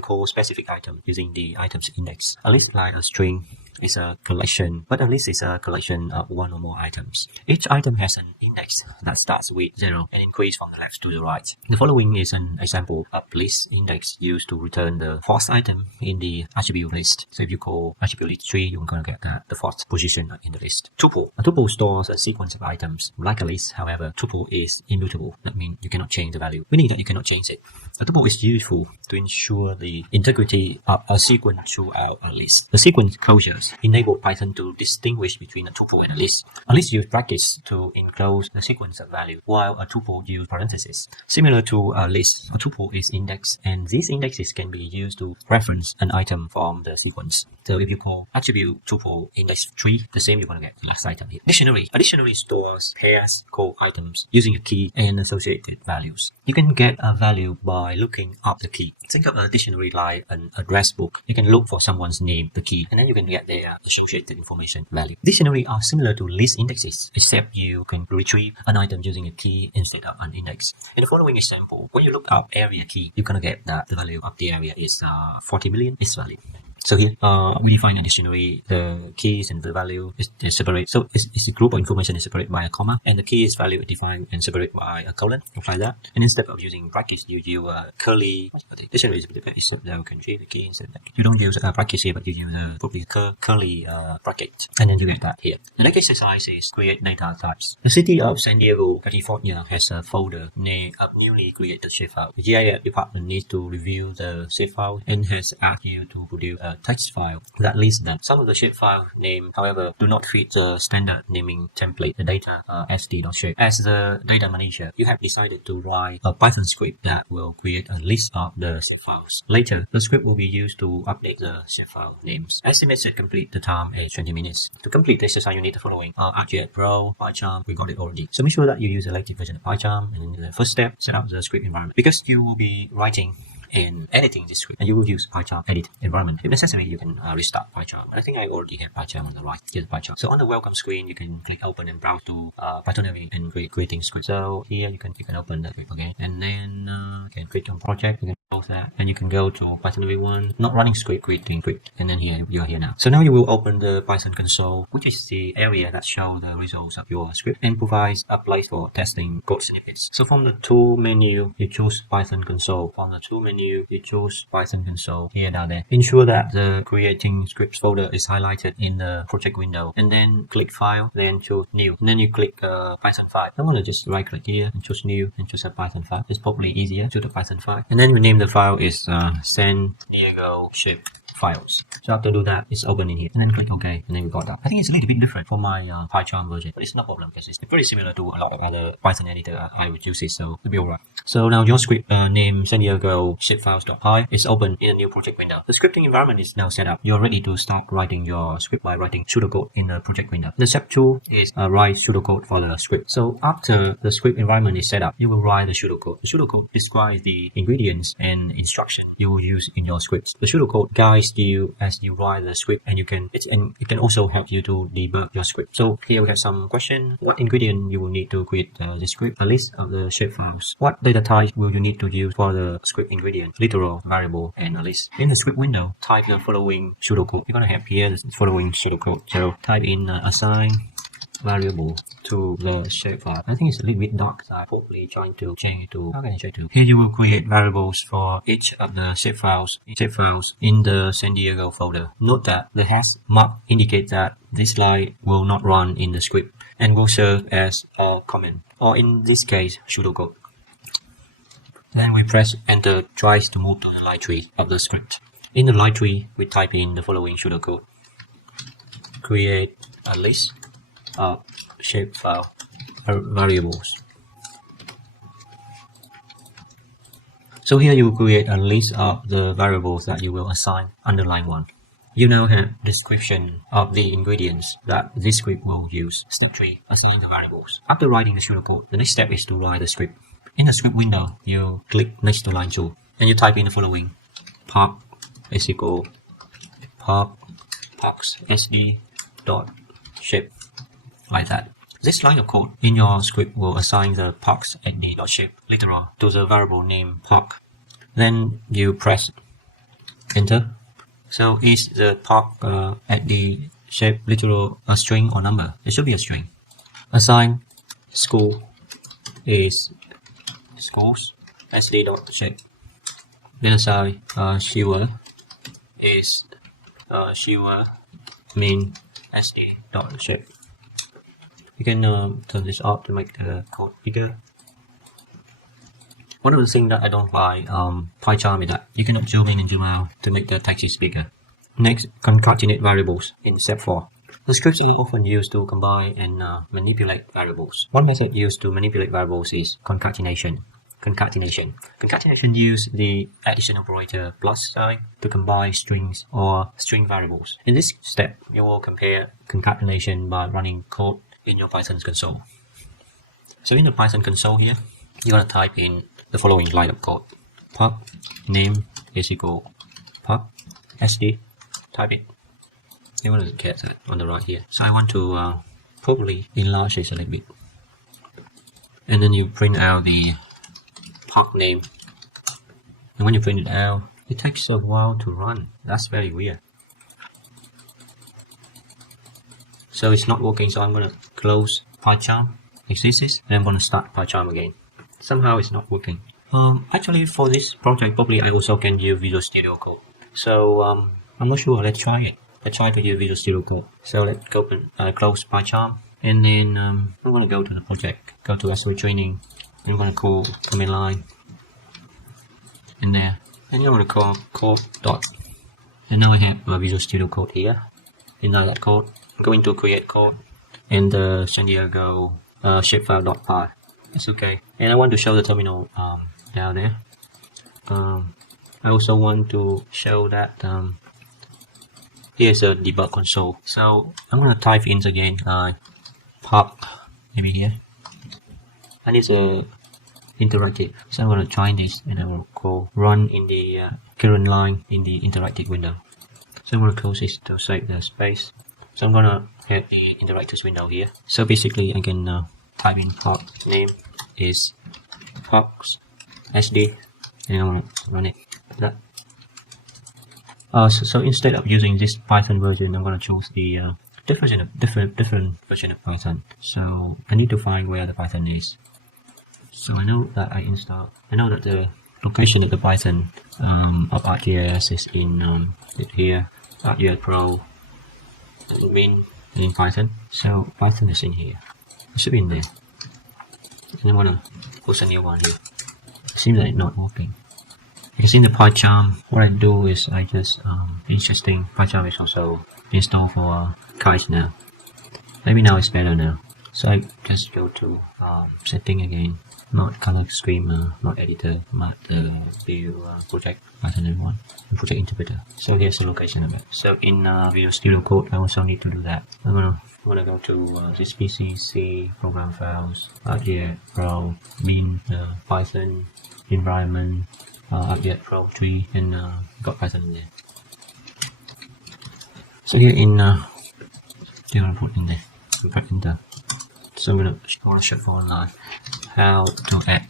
call specific item using the item's index. A list like a string is a collection, but a list is a collection of one or more items. Each item has an index that starts with 0 and increases from the left to the right. The following is an example of list index used to return the fourth item in the attribute list. So if you call attribute list 3, you're going to get the fourth position in the list. Tuple. A tuple stores a sequence of items. Like a list, however, tuple is immutable. That means you cannot change the value, meaning that you cannot change it. A tuple is useful to ensure the integrity of a sequence throughout a list. The sequence closures enable Python to distinguish between a tuple and a list. A list uses brackets to enclose the sequence of value, while a tuple uses parentheses. Similar to a list, a tuple is indexed, and these indexes can be used to reference an item from the sequence. So if you call attribute tuple index 3, the same you're going to get the last item here. Dictionary. A dictionary stores pairs called items using a key and associated values. You can get a value by looking up the key. Think of a dictionary like an address book. You can look for someone's name, the key, and then you can get their associated information value. Dictionaries are similar to list indexes, except you can retrieve an item using a key instead of an index. In the following example, when you look up area key, you're going to get that the value of the area is 40 million is valid. So here, we define a dictionary, the keys and the value is separate. So it's a group of information is separated by a comma, and the keys value is defined and separated by a colon, like that. And instead of using brackets, you use curly. The dictionary is a bit better, except that you can change the key instead. You don't use brackets here, but you use probably curly bracket, and then you get that here. The next exercise is create data types. The city of San Diego, California, has a folder named of newly created shapefile. The GIS department needs to review the shapefile and has asked you to produce a text file that lists them. Some of the shapefile name, however, do not fit the standard naming template, the data sd.shape. As the data manager, you have decided to write a Python script that will create a list of the shapefiles. Later, the script will be used to update the shapefile names. Estimated complete the time is 20 minutes. To complete the exercise, you need the following: Arcgis Pro, Pycharm. We got it already. So make sure that you use the latest version of Pycharm. And in the first step, set up the script environment, because you will be writing and editing this script, and you will use Pycharm edit environment. If necessary, you can restart Pycharm. I think I already have Pycharm on the right. Here's Pycharm. So on the welcome screen, you can click open and browse to Pythonary and creating script. So here you can open the script again, and then you can click on project. You can close that, and you can go to Pythonary 1, not running script, creating script, and then here you are here now. So now you will open the Python console, which is the area that shows the results of your script and provides a place for testing code snippets. So from the tool menu, you choose Python console. From the tool menu, you choose Python console here, down there. Ensure that the creating scripts folder is highlighted in the project window, and then click file, then choose new, and then you click Python 5. I'm going to just right click here and choose new and choose a Python 5. It's probably easier to the Python 5, and then you name the file is San Diego shape files. So after do that, it's open in here, and then click OK, and then we got that. I think it's a little bit different from my Pycharm version, but it's no problem because it's very similar to a lot of other Python editor I would use it, so it'll be alright. So now your script name San Diego shapefiles.py is open in a new project window. The scripting environment is now set up. You're ready to start writing your script by writing pseudocode in the project window. The step 2 is write pseudocode for the script. So after the script environment is set up, you will write the pseudocode. The pseudocode describes the ingredients and instruction you will use in your script. The pseudocode guides you as you write the script, and it can also help you to debug your script. So here we have some question: what ingredient you will need to create the script? A list of the shapefiles. What data type will you need to use for the script ingredient? Literal, variable, and a list. In the script window, type the following pseudocode. You're gonna have here the following pseudocode. So type in assign variable to the shapefile. I think it's a little bit dark, so I'm probably trying to change it to, how can I try to? Here you will create variables for each of the shapefiles in the San Diego folder. Note that the hash mark indicates that this line will not run in the script and will serve as a comment, or in this case, pseudocode. Then we press enter twice to move to the line tree of the script. In the line tree, we type in the following pseudocode. Create a list of shapefile variables. So here you will create a list of the variables that you will assign under line 1. You now have description of the ingredients that this script will use. Step 3. Assign the variables. After writing the pseudocode, the next step is to write the script. In the script window, you click next to line 2 and you type in the following. Pop is equal pop pox sd dot shape, like that. This line of code in your script will assign the pox sd dot shape literal to the variable name pox. Then you press enter. So is the pox sd shape literal a string or number? It should be a string. Assign school is schools sd dot shape. Then assign sewer is sewer main sd dot shape. You can turn this off to make the code bigger. One of the things that I don't like Pycharm is that you cannot zoom in and zoom out to make the text bigger. Next, concatenate variables in step 4. The scripts are often used to combine and manipulate variables. One method used to manipulate variables is concatenation. Concatenation uses the addition operator plus sign to combine strings or string variables. In this step, you will compare concatenation by running code in your Python console. So in the Python console here, you're going to type in the following line of code. Pop name is equal pop sd. Type it. You're going to get that on the right here. So I want to probably enlarge this a little bit. And then you print out the pop name. And when you print it out, it takes a while to run. That's very weird. So it's not working, so I'm going to close Pycharm, exists, and I'm going to start Pycharm again. Somehow it's not working. Actually for this project, probably I also can use Visual Studio Code. So I'm not sure, let's try it. Let's try to use Visual Studio Code. So let's go close Pycharm, and then I'm going to go to the project, go to SOA training. I'm going to call command line in there, and I'm going to call code dot. And now I have a Visual Studio Code here. Inside that code, I'm going to create code in the San Diego shapefile.py. That's okay. And I want to show the terminal down there. I also want to show that here's a debug console. So I'm going to type in again pop maybe here. And it's a interactive. So I'm going to try this and I will call run in the current line in the interactive window. So I'm going to close this to save the space. So I'm going to have the interactive window here. So basically I can type in pop name is pox sd and I'm going to run it like that. So instead of using this Python version, I'm going to choose the different version of Python. So I need to find where the Python is. So I know that I know that the location of the Python of Arcgis is in here, Arcgis Pro, main in Python. So Python is in here. It should be in there. And I'm gonna put a new one here. It seems like it's not working. You can see in the Pycharm, what I do is I just interesting. Pycharm is also installed for Arcgis now. Maybe now it's better now. So I just go to setting again. Not color scheme, not editor, not view project Python and project interpreter. So here's the location of it. So in Visual Studio Code, I also need to do that. I'm gonna go to this PC, C, program files, Arcgis Pro, bin, Python environment, Arcgis Pro 3, and got Python in there. So here in I'm gonna put in there, press enter. So I'm gonna show for online how to add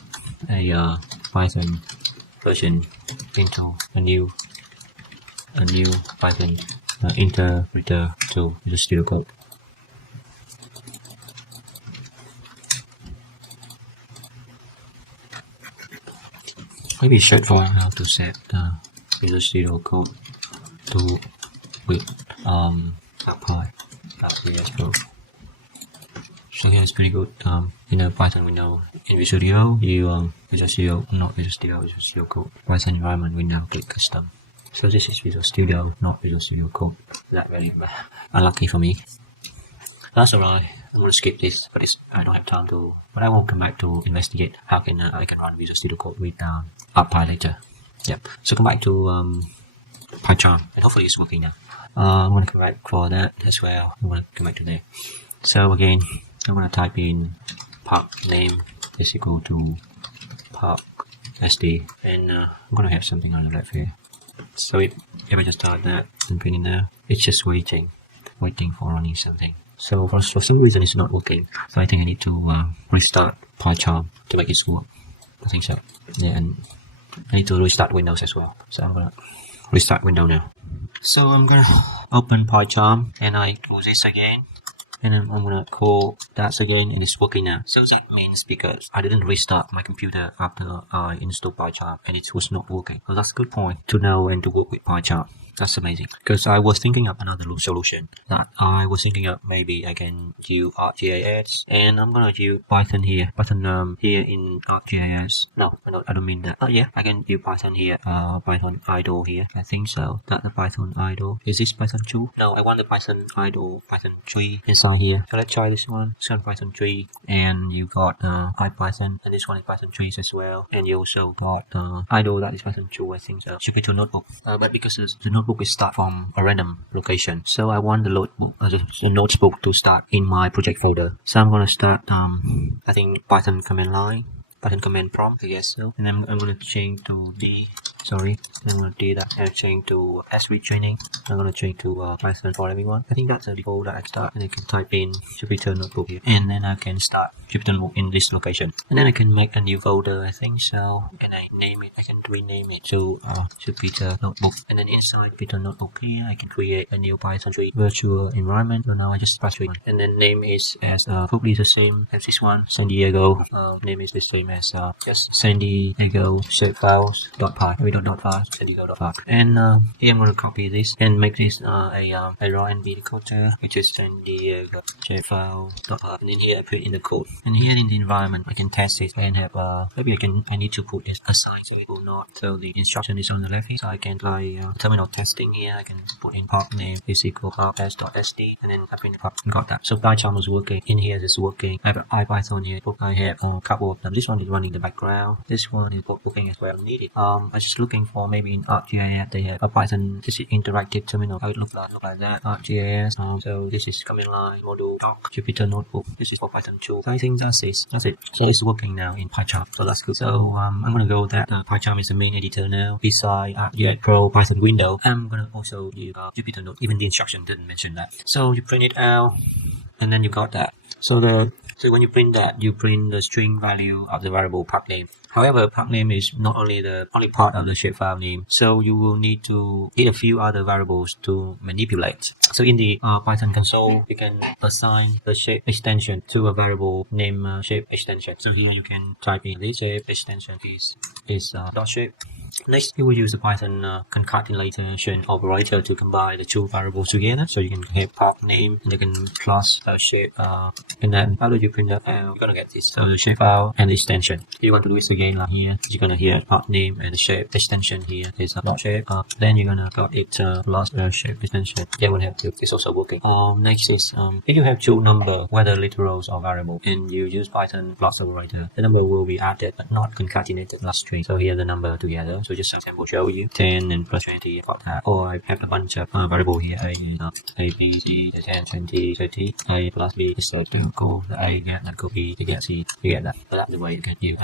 a Python version into a new Python interpreter to Visual Studio Code. Maybe straightforward how to set Visual Studio Code to with Arcgis Pro. So here it's pretty good. In the Python window in Visual Studio, Visual Studio Code, Python environment window, click custom. So this is Visual Studio, not Visual Studio Code. That very unlucky for me. That's alright. I'm going to skip this, but I don't have time to. But I will come back to investigate how can I can run Visual Studio Code with Arcpy later. Yep. So come back to Pycharm, and hopefully it's working now. I'm going to come back for that as well. I'm going to come back to there. So again, I'm going to type in park name is equal to park SD, and I'm going to have something on the left here. So if I just start that and print it now, it's just waiting for running something. So for some reason it's not working. So I think I need to restart Pycharm to make it work. I think so. Yeah, and I need to restart Windows as well. So I'm gonna restart Windows now. So I'm gonna open Pycharm and I close this again. And then I'm gonna call that again, and it's working now. So that means because I didn't restart my computer after I installed Pycharm and it was not working. So that's a good point to know and to work with Pycharm. That's amazing. Because I was thinking of another solution. That I was thinking of maybe I can use ArcGIS, and I'm gonna use Python here. Python here in ArcGIS. No, I don't mean that. Oh yeah, I can use Python here. Python idle here. I think so. That's the Python idle. Is this Python 2? No, I want the Python idle, Python 3 inside here. So let's try this one. It's on Python 3, and you got IPython, and this one is Python 3 as well. And you also got idle, that is Python 2, I think so. Should be to notebook. But because the notebook is start from a random location, so I want the notebook to start in my project folder. So I'm gonna start I think Python command line, Python command prompt, I guess so. And then I'm gonna change to I'm gonna do that and change to SV training. I'm gonna change to Python for everyone. I think that's the default that I start, and I can type in Jupyter Notebook here, and then I can start Jupyter Notebook in this location, and then I can make a new folder, I think so, and I name it. I can rename it to Jupyter Notebook, and then inside Jupyter Notebook here I can create a new Python 3 virtual environment. So now I just press 3, and then name is as probably the same as this one, San Diego. Name is the same as just San Diego shapefiles.py. San-Diego.py. And here I'm going to copy this and make this a raw NV decoder, which is San Diego shapefile.py. And then here I put in the code. And here in the environment, I can test it and have maybe I need to put this aside so it will not. So the instruction is on the left here. So I can apply terminal testing here. I can put in park name is equal park.sd, and then type in park. Got that. So Pycharm is working. In here it's working. I have IPython here. I have a couple of them. This one is running in the background. This one is working as well. Needed. I just looking for maybe in ArcGIS they have a Python. This is interactive terminal. How it look like that. ArcGIS. So this is command line module doc Jupyter Notebook. This is for Python 2. So I think that's it. So it's working now in Pycharm. So that's good. So I'm gonna go that Pycharm is the main editor now. Beside Arcgis Pro Python window, I'm gonna also use Jupyter Notebook. Even the instruction didn't mention that. So you print it out, and then you got that. So when you print that, you print the string value of the variable park name. However, park name is not only the only part of the shapefile name, so you will need to hit a few other variables to manipulate. So in the Python console, you can assign the shape extension to a variable name shape extension. So here you can type in this shape extension is dot shape. Next, you will use the Python concatenation operator to combine the two variables together. So you can have park name and you can class shape. And then how do you print that out? You're gonna get this. So the shape file and the extension. If you want to do this again like here, you're gonna hear park name and the shape extension here is dot shape. Then you're gonna got it plus the shape extension. Yeah, we'll have to. It's also working. Next is if you have two number, whether literals or variable, and you use Python plus operator, the number will be added but not concatenated last string. So here the number together. So just an example show you 10 and plus 20 about that. Or I have a bunch of variable here, a b c 10 20 30 a plus b is go the a get that go b to get c, you get that. So that's the way you can use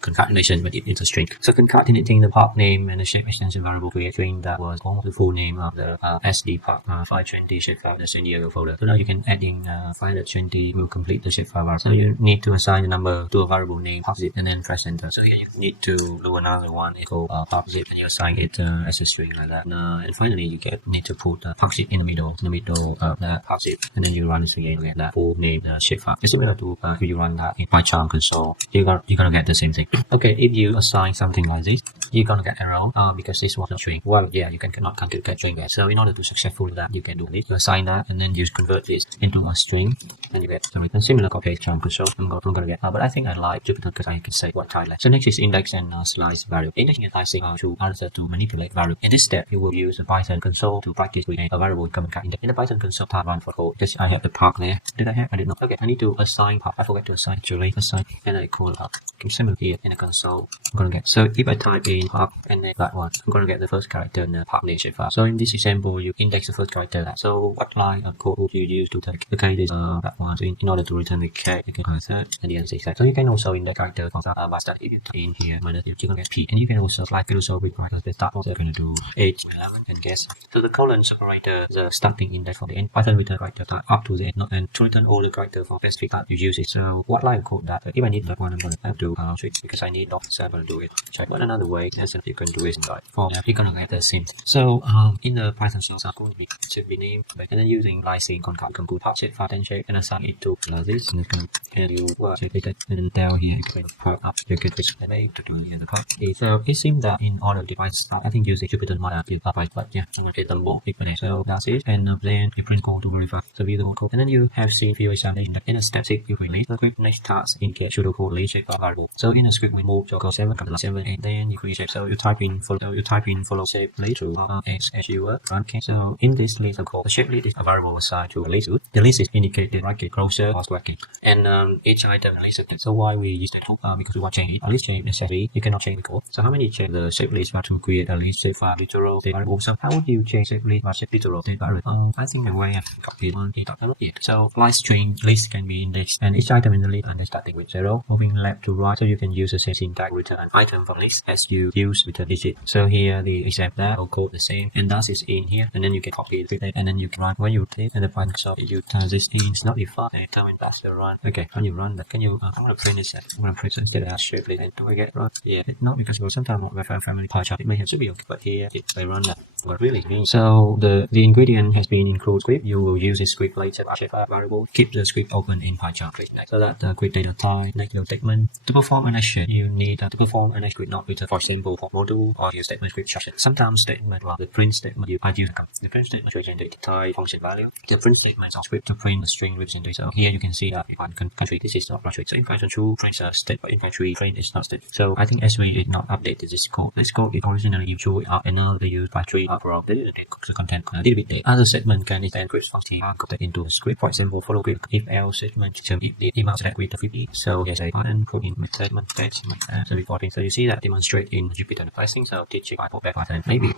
concatenation but it's a string. So concatenating the park name and the shape extension variable create string that was almost the full name of the SD park 520 shapefile the San Diego folder. So now you can add in 520 will complete the shapefile. So you need to assign the number to a variable name parkzip and then press enter. So here you need to do another one equal parkzip, and you assign it as a string like that. And finally you need to put parkzip in the middle of the parkzip, and then you run this again get that full name shapefile. It's similar to if you run that in Pycharm console, you're gonna get the same thing. Okay, if you assign something like this, you're gonna get error because this was a string. Well, yeah, you cannot concatenate string there. So in order to successfully that, you can do this. You assign that, and then you convert this into a string, and you get a similar copy Pycharm console. I'm gonna get, but I think I like Jupyter because I can say what type. So next is index and slice variable. Indexing and slicing are two others to manipulate variable. In this step, you will use the Python console to practice create a variable Concatenate. In the Python console type run for code, just I have the part there. Did I have? I did not. Okay, I need to assign part. I forgot to assign actually. Assign, and I call it up. Similar here in the console. I'm gonna get. So if I type in part and then that one, I'm gonna get the first character in the part name file. So in this example, you index the first character. So what line of code would you use to take the case is that one. So in order to return the case, you can third and the answer is that. So you can also in the character by start if you type in here minus you're gonna get p, and you can also like also require the start. Also gonna do 8, 11, and guess. So the colons operator the starting index for the end. Python return character type up to the end, and to return all the character for specific type you use it. So what line of code that if I need that one, I'm gonna have to switch because I need dot, so I'm gonna do it. Check. But another way, as you can do it like for you're gonna get the same. So in the Python source, I'm going to be named, and then using licensing concat compute part shape, file and shape, and assign it to this, and you work it, and then down here you can put up you can switch the name to do the part. Okay, so it seems that in order to device start, I think using Jupyter might be up, but yeah, I'm gonna hit them both. So that's it, and then you print code to verify. So view the whole code, and then you have seen few examination in a step 6 you release the script next task in get pseudocode list shape variable. So in a script we move to code 7 and then you create shape. So you type in follow shape later x as you work run case. So in this list of code, the shape list is a variable assigned to the list. The list is indicated bracket closer or bracket, and each item is listed. So why we use that because we want to change it. A list shape necessary, you cannot change the code. So how many change the shape list to create a list shape file literal variable? So how would you change shape list or shape literal variable? I think the way I've copied one is not it. So file string list can be indexed, and each item in the list and starting with 0, moving left to right. So you can use the same syntax return an item from list as you use return digit. So here the example that will code the same, and that is in here, and then you can copy it, and then you can run when you take and the Python so you turn this in. It's not default, and turn back to run. Okay, when you run that, can you? I'm gonna print this. I'm gonna print instead of shape list. And do I get run? Yeah, it's not because sometimes not very family Pycharm. It may have to be okay, but here if I run that. What really means. So the ingredient has been included script. You will use this script later shape variable. Keep the script open in Pycharm. Click next. So that create data type, next statement. To perform an action, you need to perform an action not return, for example, for module or your statement script structure. Sometimes statement or the print statement I use the print statement to return data type function value. The print statements are script to print a string representation. So here you can see that if I country this is not structure. So in Python 2 prints a state, but in Python 3 print is not state. So I think S3 did not update this code. This code is originally used up and now they use by 3 from the content a little bit late. Other statement can extend script function content into the script. For example, follow script if else statement determine if the amount that with the 50. So yes, I and put in statement fetch so before so you see that demonstrate in Jupyter the pricing. So teach by put back pattern maybe.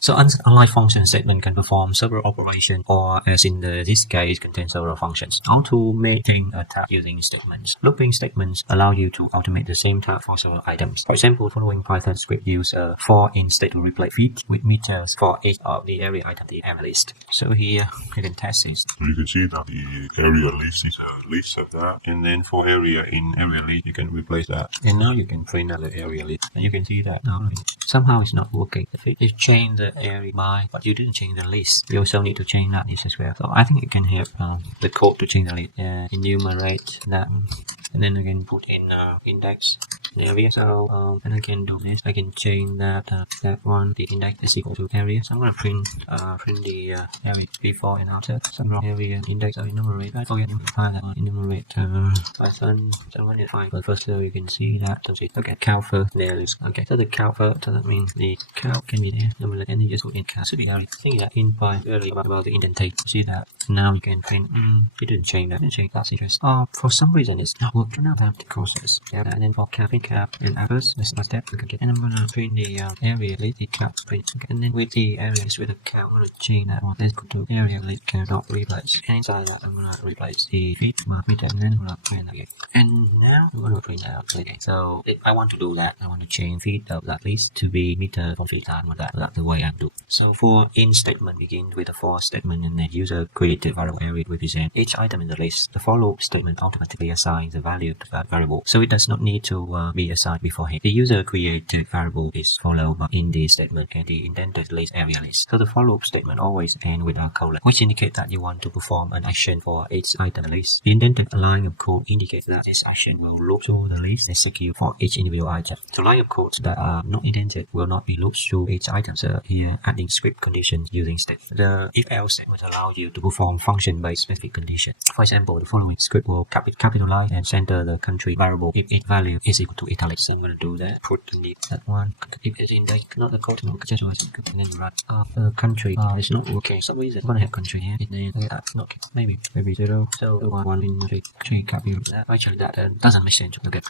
So unlike function statement can perform several operations, or as in this case contain several functions. How to make a task using statements. Looping statements allow you to automate the same task for several items. For example, following Python script use for instead to replace feet with meters for each of the area item the area list. So here you can test this. You can see that the area list is a list of that, and then for area in area list you can replace that. And now you can print another area list, and you can see that now somehow it's not working. If you change the area by, but you didn't change the list, you also need to change that list as well. So I think you can have the code to change the list, enumerate that, and then again put in index area. So and I can do this. I can change that that one the index is equal to area. So I'm gonna print the area before and after. So area index or enumerate. I forget to find that enumerate Python. So when you find but first you can see that. Okay, count first. There is okay. So the count first. So that means the count can be there. Enumerate, and you just put in count. So the area. I think that in by early about the indentation. See that now you can print. It didn't change that. Didn't change. That's interesting. For some reason it's not working. Now I have to process. Yeah, and then for count and first let's not step. Okay, and I'm gonna print the area list the count print. Okay, and then with the area list with the count, I'm gonna change that one. Let's go to area list count not replace. And inside that I'm gonna replace the feet meter, and then I'm gonna print that again. And now I'm gonna print that out again. So if I want to do that, I want to change feet of that list to be meter from feet time. That's the way I do. So for in statement begin with the for statement, and the user created variable area represent each item in the list. The for loop statement automatically assigns the value value to that variable. So it does not need to be assigned beforehand. The user created variable is followed by in this statement and the indented list area list. So the for loop statement always ends with a colon, which indicates that you want to perform an action for each item list. The indented line of code indicates that this action will loop through the list execute for each individual item. The line of codes that are not indented will not be looped through each item. So here adding script conditions using step. The if-else statement allows you to perform function-based specific condition. For example, the following script will capitalize and center the country variable if its value is equal to italic. So I'm going to do that. Put that one. If it's index, not the code, just and then run. The country it's not okay. For some reason I'm gonna have country here. That's not maybe 0. So the one in country copy that. Actually that doesn't make sense. Okay.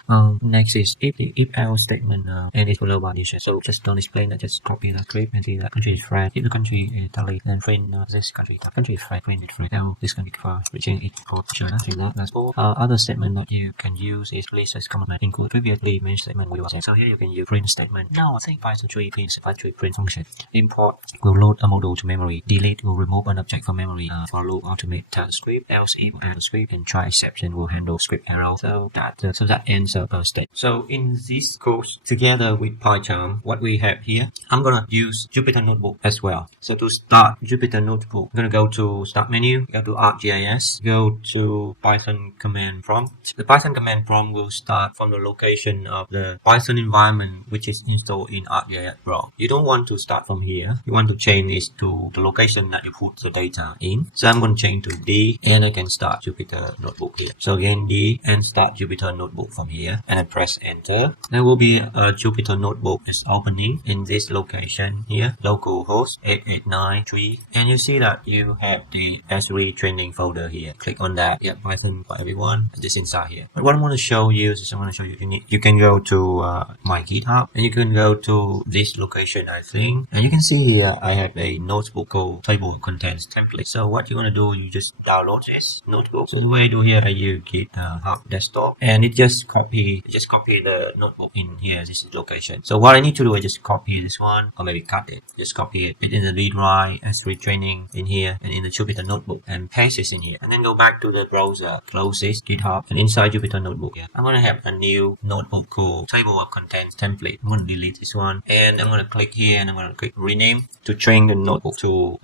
Next is if else statement and it's below condition. So just don't explain that. Just copy the script and see that country is France. If the country is Italy, then print this country. Country is France. Print it France. Now this country for change it code. Sure, that's all. Other statement that you can use is please as comment include previously mentioned statement we was. So here you can use print statement. Now I think Python 3 print function. Import will load a module to memory. Delete will remove an object from memory. For loop automate tell script. Else if will script and try exception will handle script error. So that ends a step. So in this course together with Pycharm, what we have here, I'm gonna use Jupyter Notebook as well. So to start Jupyter Notebook, I'm gonna go to start menu, go to ArcGIS, go to Python command prompt. The Python command prompt will start from the location of the Python environment which is installed in Arcgis Pro. You don't want to start from here. You want to change it to the location that you put the data in. So I'm going to change to D and I can start Jupyter Notebook here. So again D and start Jupyter Notebook from here and I press enter. There will be a Jupyter Notebook is opening in this location here, localhost 8893, and you see that you have the S3 training folder here. Click on that. Yeah, Python for everyone. This inside here. But what I want to show you is you can go to my GitHub and you can go to this location I think, and you can see here I have a notebook called table of contents template. So what you want to do, you just download this notebook. So the way I do here, I use GitHub desktop and it just copy the notebook in here. This is location. So what I need to do, I just copy this one or maybe cut it. Just copy it in the read write S3 training in here and in the Jupyter Notebook and paste it in here, and then go back to the browser, close this GitHub, and inside Jupyter Notebook here I'm going to have a new notebook called table of contents template. I'm going to delete this one and I'm going to click here and I'm going to click rename to train the notebook to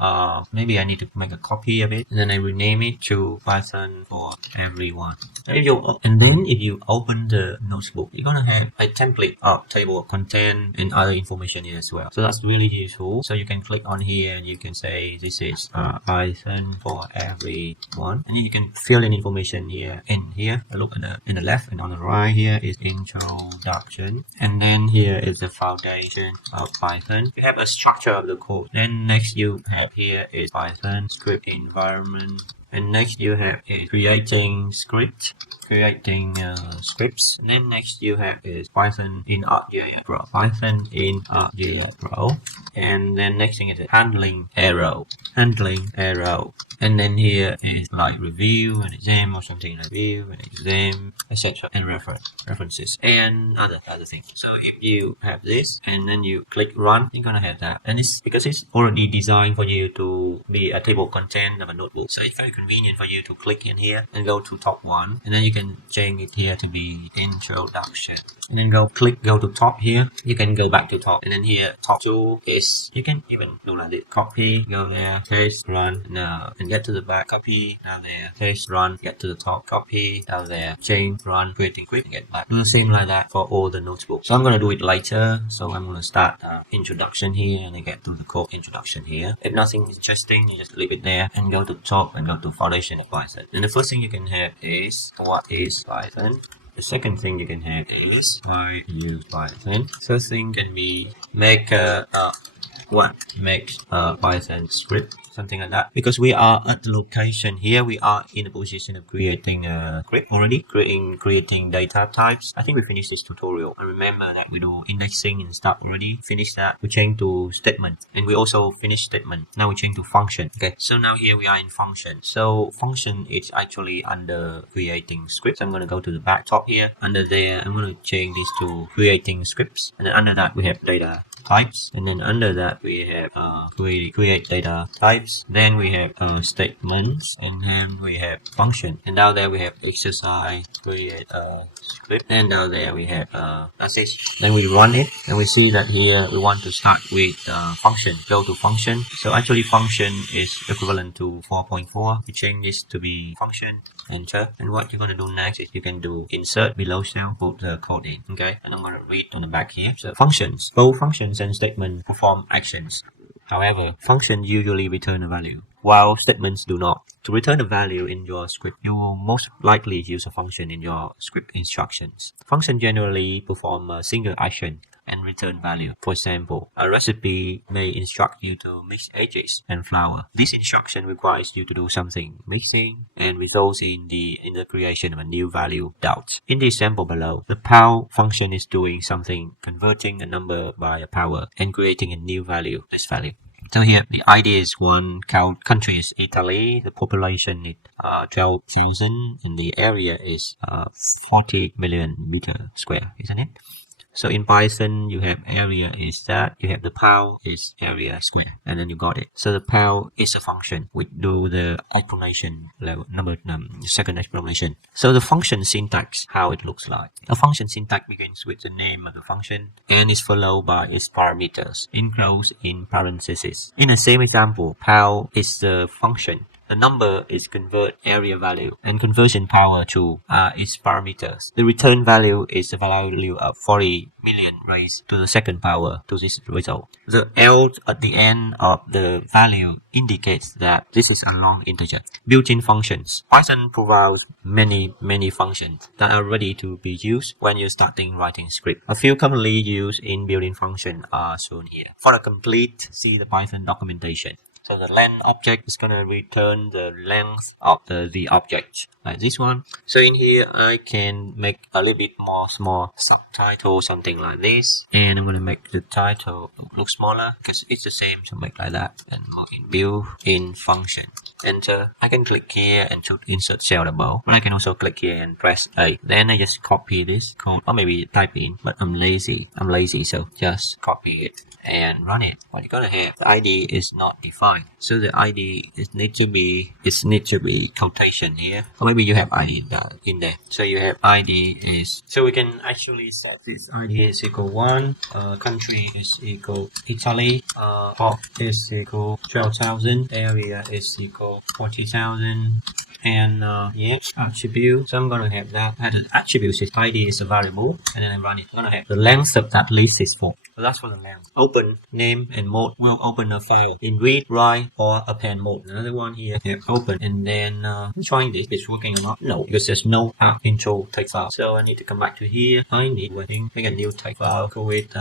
maybe I need to make a copy of it, and then I rename it to Python for everyone. And then if you open the notebook, you're gonna have a template of table of content and other information here as well. So that's really useful. So you can click on here and you can say this is Python for everyone, and then you can fill in information here and here. Look at in the left and on the right here is introduction, and then here is the foundation of Python. You have a structure of the code. Then next you have here is Python script environment, and next you have is creating scripts, and then next you have is Python in Arcgis Pro, and then next thing is handling error, and then here is like review and exam or something like review and exam, etc. and references and other things. So if you have this and then you click run, you're gonna have that, and it's because it's already designed for you to be a table of content of a notebook, so it's very convenient for you to click in here and go to top one, and then you can change it here to be introduction, and then go to top here. You can go back to top, and then here top two is you can even do like this, copy, go there, paste, run, now and get to the back, copy, down there, paste, run, get to the top, copy, down there, change, run, creating quick, and get back. Do the same like that for all the notebooks. So I'm gonna do it later. So I'm gonna start introduction here and then get to the code introduction here. If nothing is interesting, you just leave it there and go to top and go to foundation of Python. And the first thing you can have is what is Python. The second thing you can have is why use Python. Third thing can be make Python script, something like that. Because we are at the location here, we are in a position of creating a script already, creating data types. I think we finished this tutorial. I remember that we do indexing and stuff already. Finished that. We change to statement, and we also finished statement. Now we change to function. Okay, so now here we are in function. So function is actually under creating scripts. I'm going to go to the back top here. Under there, I'm going to change this to creating scripts, and then under that we have data types, and then under that we have create data types. Then we have statements, and then we have function, and down there we have exercise, create a script, and down there we have message. Then we run it, and we see that here we want to start with function. Go to function. So actually function is equivalent to 4.4. We change this to be function. Enter. And what you're going to do next is you can do insert below cell, put the code in. Okay, and I'm going to read on the back here. So functions, both functions and statements perform actions. However, functions usually return a value, while statements do not. To return a value in your script, you will most likely use a function in your script instructions. Functions generally perform a single action and return value. For example, a recipe may instruct you to mix eggs and flour. This instruction requires you to do something mixing and results in the creation of a new value doubt. In the example below, the pow function is doing something, converting a number by a power and creating a new value, this value. So here the ID is 1, country is Italy, the population is 12,000, and the area is 40 million meter square, isn't it? So in Python, you have area is that, you have the pow is area square, and then you got it. So the pow is a function. We do the explanation level, second explanation. So the function syntax, how it looks like. A function syntax begins with the name of the function and is followed by its parameters, enclosed in parentheses. In the same example, pow is the function. The number is convert area value, and conversion power to its parameters. The return value is the value of 40 million raised to the second power to this result. The L at the end of the value indicates that this is a long integer. Built-in functions. Python provides many functions that are ready to be used when you're starting writing script. A few commonly used in built-in functions are shown here. For a complete, see the Python documentation. So the length object is going to return the length of the object, like this one. So in here, I can make a little bit more small subtitle, something like this. And I'm going to make the title look smaller because it's the same, so make like that. And more in built-in function. Enter. I can click here and to insert cell above, but I can also click here and press A. Then I just copy this code, or maybe type in, but I'm lazy, so just copy it and run it. What you're gonna have, the ID is not defined, so the ID needs to be quotation here, or maybe you have ID in there. So you have ID is, so we can actually set this ID is equal 1, country is equal Italy, pop is equal 12,000, area is equal 40,000. And attribute. So I'm gonna have that. The attributes is ID is a variable, and then I run it. I'm gonna have the length of that list is 4. So that's for the length. Open, name, and mode will open a file in read, write, or append mode. Another one here, open, and then trying this. It's working or not? No, because there's no app intro text file. So I need to come back to here. I need to make a new text file. Call it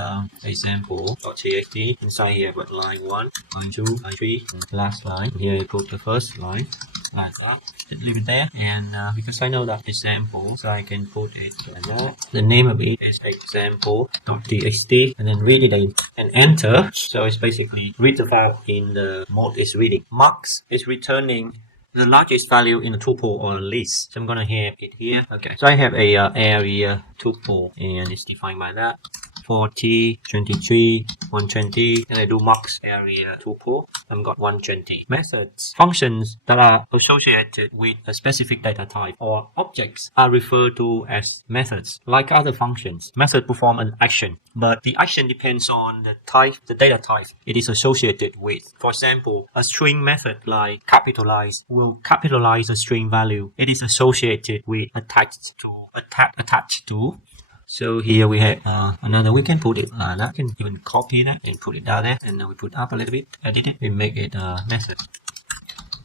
example.txt. Inside here, but line 1, line 2, line 3, and last line. Here you put the first line. Like that, just leave it there, and because I know that example, so I can put it like that. The name of it is example.txt, and then read it in and enter. So it's basically read the file in the mode is reading. Max is returning the largest value in a tuple or a list. So I'm gonna have it here. Okay, so I have a area tuple, and it's defined by that. 40, 23, 120, and I do max area tuple. I've got 120. Methods. Functions that are associated with a specific data type or objects are referred to as methods. Like other functions, methods perform an action, but the action depends on the type, the data type it is associated with. For example, a string method like capitalize will capitalize a string value it is associated with attached to. So here we have another, we can put it like that, can even copy that and put it down there, and then we put up a little bit, edit it, we make it a method.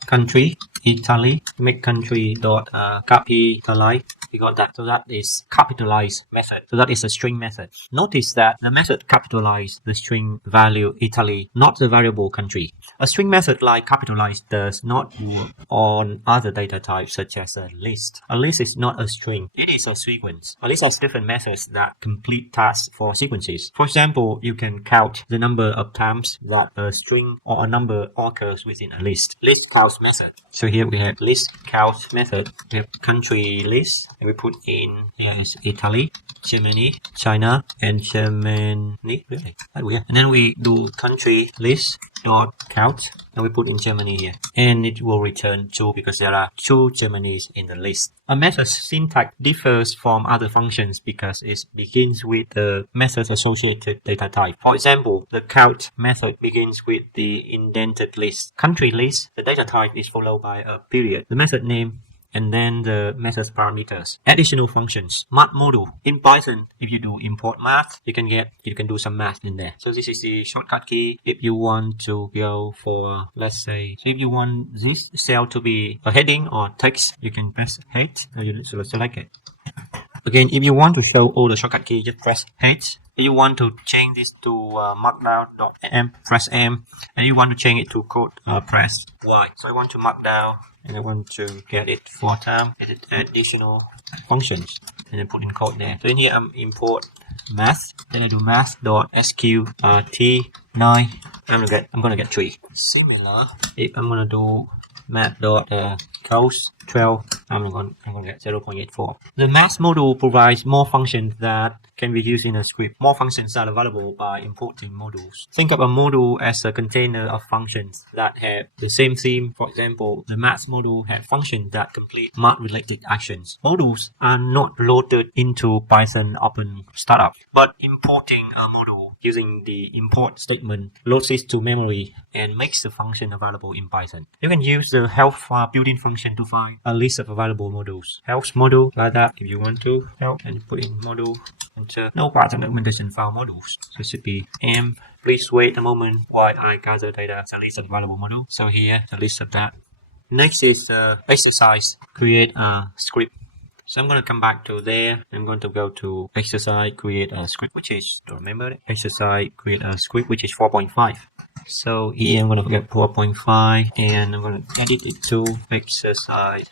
Country, Italy, make country dot capitalize. We got that. So that is capitalize method. So that is a string method. Notice that the method capitalize the string value Italy, not the variable country. A string method like capitalize does not work on other data types such as a list. A list is not a string. It is a sequence. A list has different methods that complete tasks for sequences. For example, you can count the number of times that a string or a number occurs within a list. List counts method. So here we have list count method. We have country list, and we put in here is Italy, Germany, China, and Germany. Really? That weird. And then we do country list dot count, and we put in Germany here, and it will return true because there are 2 Germanys in the list. A method's syntax differs from other functions because it begins with the method's associated data type. For example, the count method begins with the indented list. Country list, the data type is followed by a period, the method name, and then the method's parameters. Additional functions. Math module. In Python, if you do import math, you can do some math in there. So this is the shortcut key. If you want to go for, let's say, so if you want this cell to be a heading or text, you can press H and you select it. Again, if you want to show all the shortcut key, just press H. If you want to change this to markdown.m, press M. And you want to change it to code, press Y. So I want to markdown, and I want to get it 4 times, edit additional functions, and then put in code there. So in here, I'm import math, then I do math.sqrt9. I'm gonna get 3. Similar, if I'm gonna do math.cost12, I'm gonna get 0.84. The math module provides more functions that can be used in a script. More functions are available by importing modules. Think of a module as a container of functions that have the same theme. For example, the math module has functions that complete math-related actions. Modules are not loaded into Python Open Startup, but importing a module using the import statement loads it to memory and makes the function available in Python. You can use the help built-in function to find a list of available modules. Helps module like that if you want to help, and put in module. Enter. No Python documentation found modules. So it should be M. Please wait a moment while I gather data as a list of available modules. So here, the list of that. Next is exercise. Create a script. So I'm going to come back to there. I'm going to go to exercise, create a script, which is, don't remember it, exercise, create a script, which is 4.5. So here I'm going to get 4.5, and I'm going to edit it to exercise,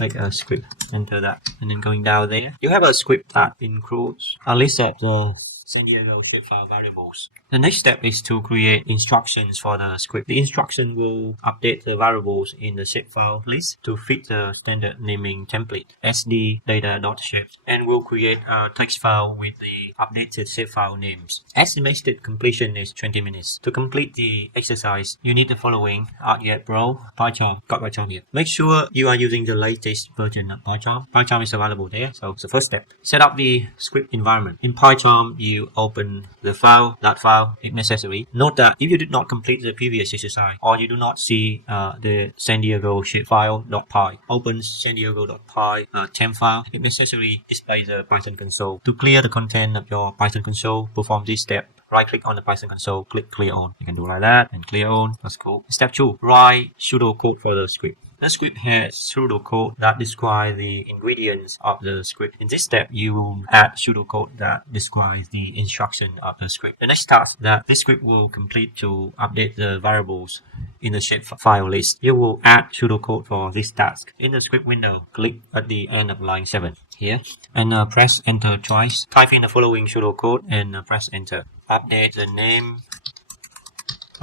like a script. Enter that, and then going down there, you have a script that includes a list of the San Diego shapefile variables. The next step is to create instructions for the script. The instruction will update the variables in the shapefile list to fit the standard naming template sd_data.shape, and will create a text file with the updated shapefile names. Estimated completion is 20 minutes. To complete the exercise, you need the following: Arcgis Pro, Pycharm. Got Pycharm here. Make sure you are using the latest version of Pycharm. Pycharm is available there. So it's the first step. Set up the script environment. In Pycharm, you open the file, that file if necessary. Note that if you did not complete the previous exercise, or you do not see the San Diego shapefile.py, open San Diego.py temp file. If necessary, display the Python console. To clear the content of your Python console, perform this step. Right click on the Python console, click clear all. You can do like that and clear all. That's cool. Step 2, write pseudocode for the script. The script has pseudocode that describes the ingredients of the script. In this step, you will add pseudocode that describes the instruction of the script. The next task that this script will complete to update the variables in the shapefile list. You will add pseudocode for this task. In the script window, click at the end of line 7 here, and press enter twice. Type in the following pseudocode and press enter. Update the name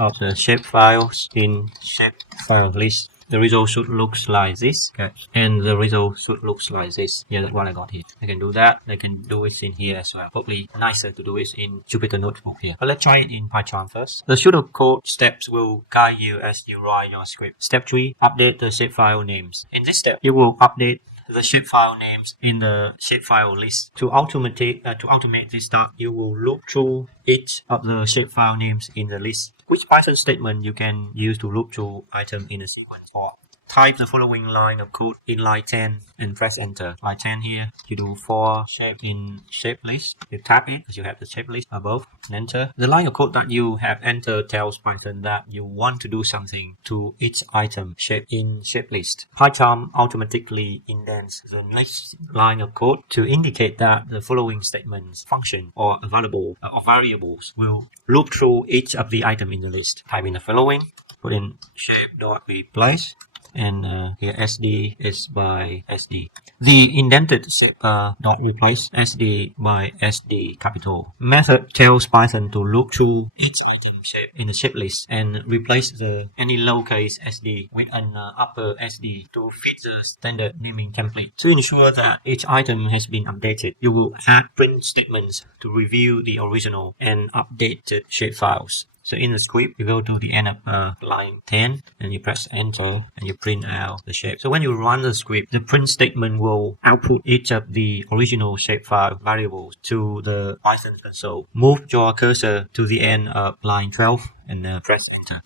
of the shapefiles in shapefile list. The result should look like this, okay, and the result should look like this. Yeah, that's what I got here. I can do that. I can do it in here as well. Probably nicer to do it in Jupyter Notebook here. But let's try it in Pycharm first. The pseudocode steps will guide you as you write your script. Step 3, update the shapefile names. In this step, you will update the shapefile names in the shapefile list. To automate this task, you will look through each of the shapefile names in the list. Which Python statement you can use to loop through item in a sequence? Or type the following line of code in line 10 and press enter. Line 10 here, you do for shape in shape list. You tap it because you have the shape list above and enter. The line of code that you have entered tells Python that you want to do something to each item shape in shape list. Pycharm automatically indents the next line of code to indicate that the following statements, function, or available or variables will loop through each of the item in the list. Type in the following, put in shape.replace. and here SD is by SD. The indented shape dot replace SD by SD capital. Method tells Python to look through each item shape in the shape list and replace any lowercase SD with an upper SD to fit the standard naming template. To ensure that each item has been updated, you will add print statements to review the original and updated shape files. So in the script, you go to the end of line 10 and you press enter and you print out the shape. So when you run the script, the print statement will output each of the original shapefile variables to the Python console. Move your cursor to the end of line 12 and press enter.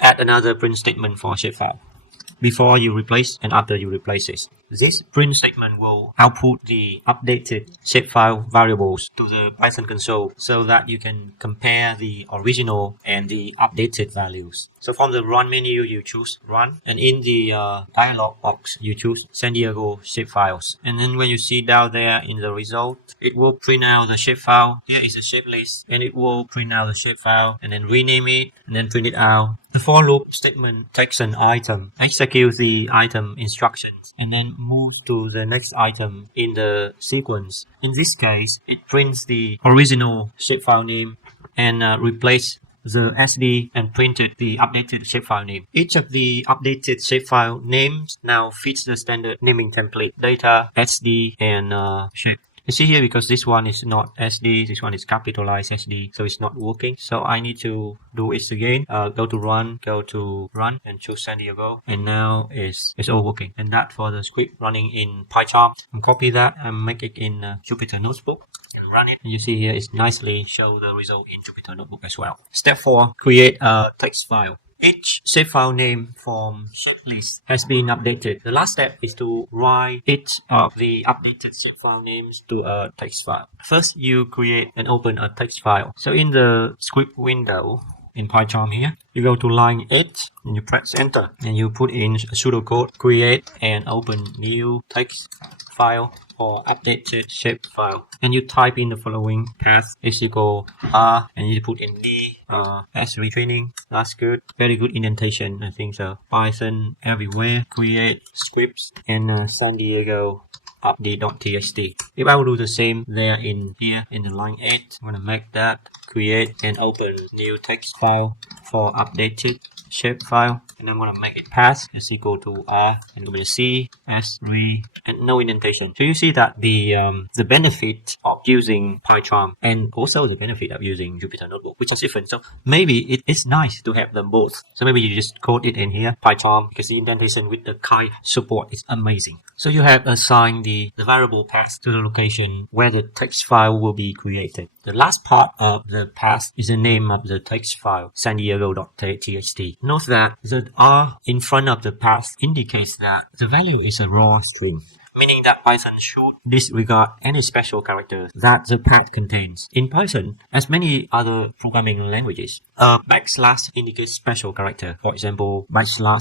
Add another print statement for shapefile before you replace and after you replace it. This print statement will output the updated shapefile variables to the Python console so that you can compare the original and the updated values. So from the run menu, you choose run, and in the dialog box, you choose San Diego shapefiles. And then when you see down there in the result, it will print out the shapefile. Here is the shape list, and it will print out the shapefile and then rename it and then print it out. The for loop statement takes an item, executes the item instructions, and then move to the next item in the sequence. In this case, it prints the original shapefile name and replace the SD and printed the updated shapefile name. Each of the updated shapefile names now fits the standard naming template: data, SD, and shape. You see here, because this one is not SD, this one is capitalized SD, so it's not working. So I need to do it again. Go to run, and choose San Diego, and now it's all working. And that for the script running in Pycharm. And copy that and make it in Jupyter Notebook. And run it. And you see here, it's nicely show the result in Jupyter Notebook as well. Step 4, create a text file. Each shapefile name from checklist has been updated. The last step is to write each of the updated shapefile names to a text file. First, you create and open a text file. So in the script window in Pycharm here, you go to line 8 and you press enter and you put in pseudocode, create and open new text file or updated shapefile, and you type in the following path is equal R and you put in D as retraining. That's good, very good indentation, I think so. Python everywhere, create scripts and San Diego update.txt. If I will do the same there in here in the line 8, I'm gonna make that create and open new text file for updated shapefile, and I'm gonna make it path is equal to R and I'm gonna C as re and no indentation. So you see that the benefit of using Pycharm and also the benefit of using Jupyter Notebook, which is different. So maybe it's nice to have them both. So maybe you just code it in here Pycharm, because the indentation with the Kai support is amazing. So you have assigned the variable path to the location where the text file will be created. The last part of the path is the name of the text file, San Diego.txt. Note that the R in front of the path indicates that the value is a raw string, meaning that Python should disregard any special characters that the path contains. In Python, as many other programming languages, a backslash indicates special character. For example,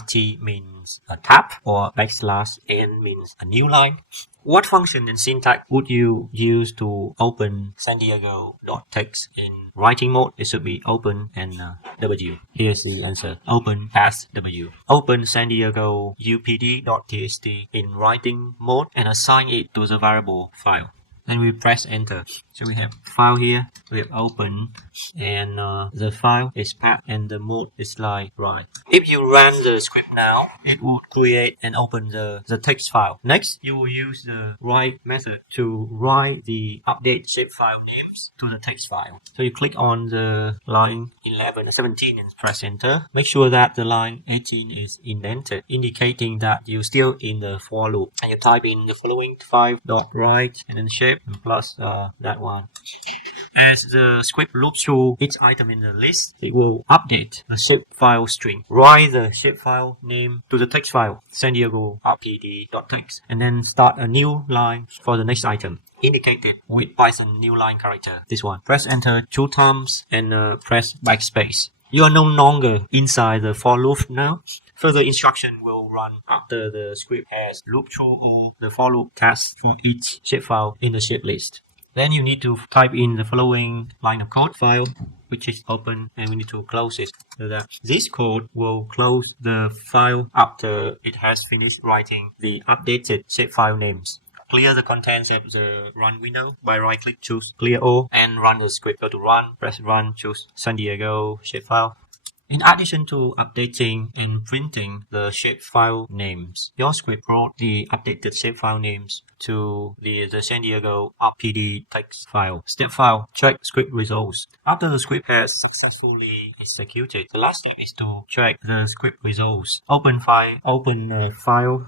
\t means a tab, or \n means a new line. What function and syntax would you use to open San Diego.txt in writing mode? It should be open and W. Here's the answer. Open path W. Open San Diego upd.txt in writing mode and assign it to the variable file. Then we press enter. So we have file here, we have open, and the file is path and the mode is like write. If you run the script now, it will create and open the text file. Next, you will use the write method to write the update shapefile names to the text file. So you click on the line 11 and 17 and press enter. Make sure that the line 18 is indented, indicating that you're still in the for loop. And you type in the following 5.write and then shape and plus that one. As the script loops through each item in the list, it will update the shapefile string. Write the shapefile name to the text file, San Diego rpd.txt, and then start a new line for the next item, indicated with Python new line character, this one. Press enter 2 times and press backspace. You are no longer inside the for loop now. Further instruction will run after the script has looped through all the for loop tasks for each shapefile in the shape list. Then you need to type in the following line of code file, which is open, and we need to close it so that this code will close the file after it has finished writing the updated shapefile names. Clear the contents of the run window by right-click, choose Clear All, and run the script. Go to Run, press Run, choose San Diego shapefile. In addition to updating and printing the shapefile names, your script brought the updated shapefile names to the San Diego RPD text file. Step file, check script results. After the script has successfully executed, the last step is to check the script results. Open File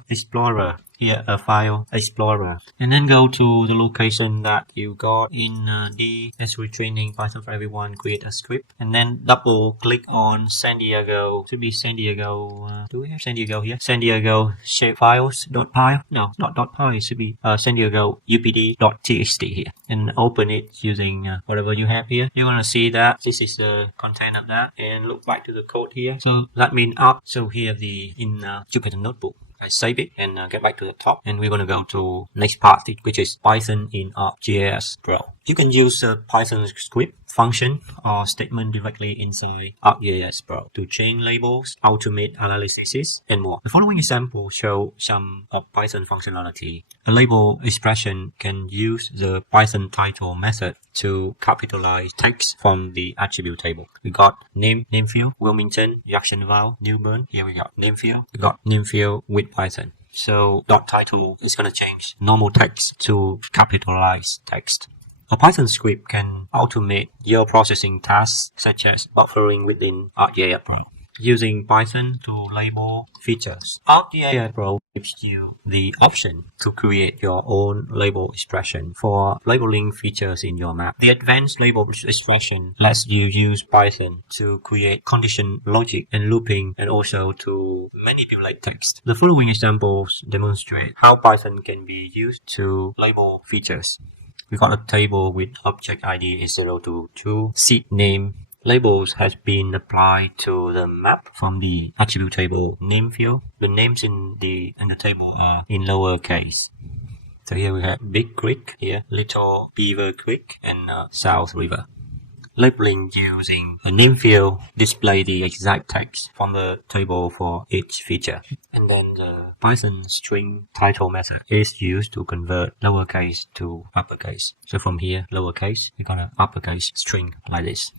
Explorer. Here, a File Explorer. And then go to the location that you got in the SRE training Python for Everyone, create a script. And then double click on San Diego. Should be San Diego. Do we have San Diego here? San Diego shapefiles.py. No, not .py. It should be San Diego upd.txt here. And open it using whatever you have here. You're gonna see that this is the content of that. And look back to the code here. So that means up. So here in Jupyter Notebook. I save it and get back to the top, and we're going to go to next part, which is Python in Arcgis Pro. You can use a Python script, function, or statement directly inside Arcgis Pro to change labels, automate analysis, and more. The following example show some of Python functionality. A label expression can use the Python title method to capitalize text from the attribute table. We got name field, Wilmington, Jacksonville, Newbern. Here we got name field. We got name field with Python. So .title is going to change normal text to capitalized text. A Python script can automate your processing tasks such as buffering within Arcgis Pro. Using Python to label features. Arcgis Pro gives you the option to create your own label expression for labeling features in your map. The advanced label expression lets you use Python to create condition logic and looping, and also to manipulate text. The following examples demonstrate how Python can be used to label features. We got a table with object ID is 0 to 2, seed name. Labels has been applied to the map from the attribute table name field. The names in the table are in lowercase. So here we have Big Creek, here Little Beaver Creek, and South River. Labeling using a name field display the exact text from the table for each feature. And then the Python string title method is used to convert lowercase to uppercase. So from here, lowercase, we're gonna uppercase string like this.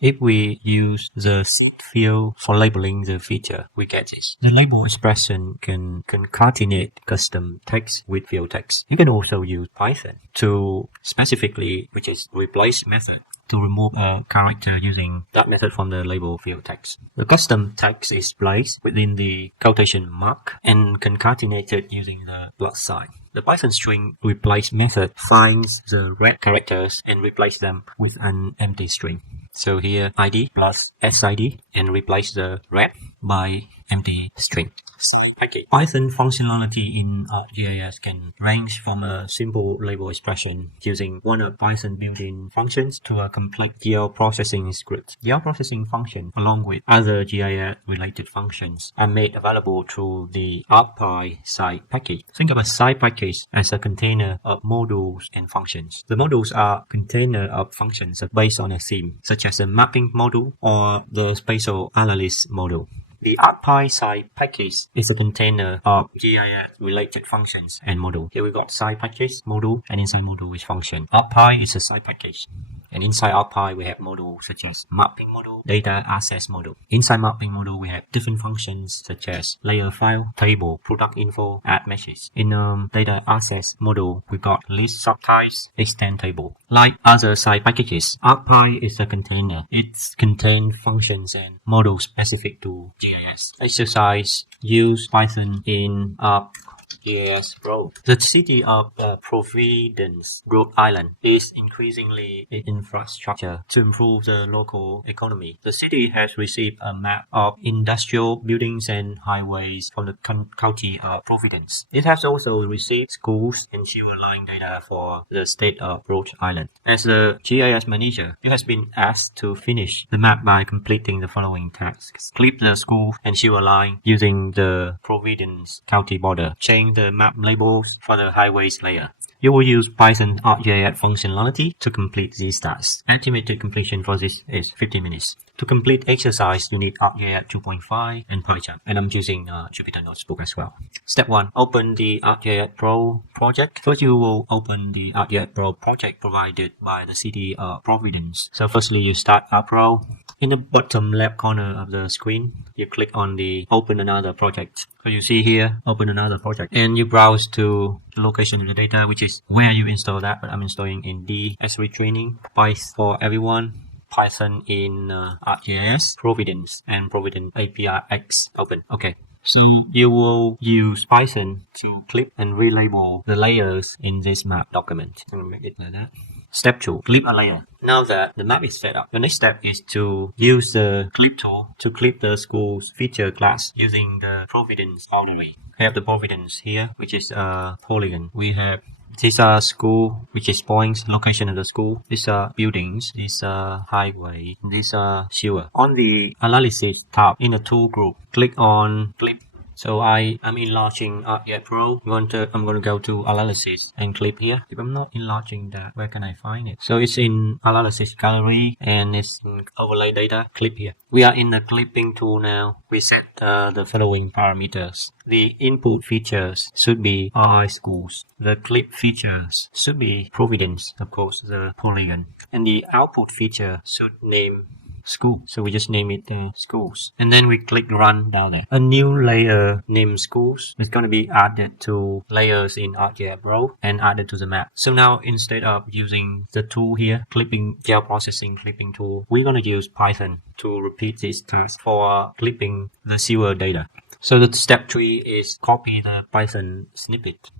If we use the seed field for labeling the feature, we get this. The label expression can concatenate custom text with field text. You can also use Python to specifically, which is replace method, to remove a character using that method from the label field text. The custom text is placed within the quotation mark and concatenated using the plus sign. The Python string replace method finds the red characters and replace them with an empty string. So here ID plus SID and replace the red by empty string. Side package. Python functionality in Arcgis can range from a simple label expression using one of Python built-in functions to a complex GL processing script. GL processing function, along with other GIS-related functions, are made available through the Arcpy side package. Think of a side package as a container of modules and functions. The modules are container of functions based on a theme, such as a mapping module or the spatial analysis module. The Arcpy side package is a container of GIS-related functions and module. Here we got side package, module, and inside module is function. Arcpy is a side package. And inside Arcpy, we have modules such as mapping module, data access module. Inside mapping module, we have different functions such as layer file, table, product info, add message. In data access module, we got list subtypes, extend table. Like other side packages, Arcpy is a container. It contains functions and modules specific to GIS. Exercise: use Python in Arcgis Pro. The city of Providence, Rhode Island, is increasingly in infrastructure to improve the local economy. The city has received a map of industrial buildings and highways from the county of Providence. It has also received schools and sewer line data for the state of Rhode Island. As a GIS manager, you have been asked to finish the map by completing the following tasks. Clip the school and sewer line using the Providence County border. Change setting the map labels for the highways layer. You will use Python Arcgis functionality to complete these tasks. Estimated completion for this is 50 minutes. To complete exercise, you need Arcgis 2.5 and Pycharm, and I'm using Jupyter Notebook as well. Step 1. Open the Arcgis Pro project. First, you will open the Arcgis Pro project provided by the city of Providence. So firstly, you start Pro. In the bottom left corner of the screen, you click on the Open Another Project. So you see here, Open Another Project. And you browse to the location of the data, which is where you install that. But I'm installing in the S3 training, Python for everyone, Python in ArcGIS, Providence, and Providence API X open. Okay. So you will use Python to clip and relabel the layers in this map document. I'm going to make it like that. Step 2. Clip a layer. Now that the map is set up, the next step is to use the clip tool to clip the school's feature class using the Providence boundary. We have the Providence here, which is a polygon. We have these are school, which is points, location of the school. These are buildings. These are highway. These are sewer. On the analysis tab in the tool group, click on clip. So I'm enlarging Arcgis Pro. I'm going to go to analysis and clip here. If I'm not enlarging that, where can I find it? So it's in analysis gallery and it's in overlay data. Clip here. We are in the clipping tool now. We set the following parameters. The input features should be RI schools. The clip features should be Providence, of course, the polygon. And the output feature should name school. So we just name it schools. And then we click run down there. A new layer named schools is going to be added to layers in Arcgis Pro and added to the map. So now instead of using the tool here, clipping geoprocessing clipping tool, we're going to use Python to repeat this task for clipping the sewer data. So the step 3 is copy the Python snippet.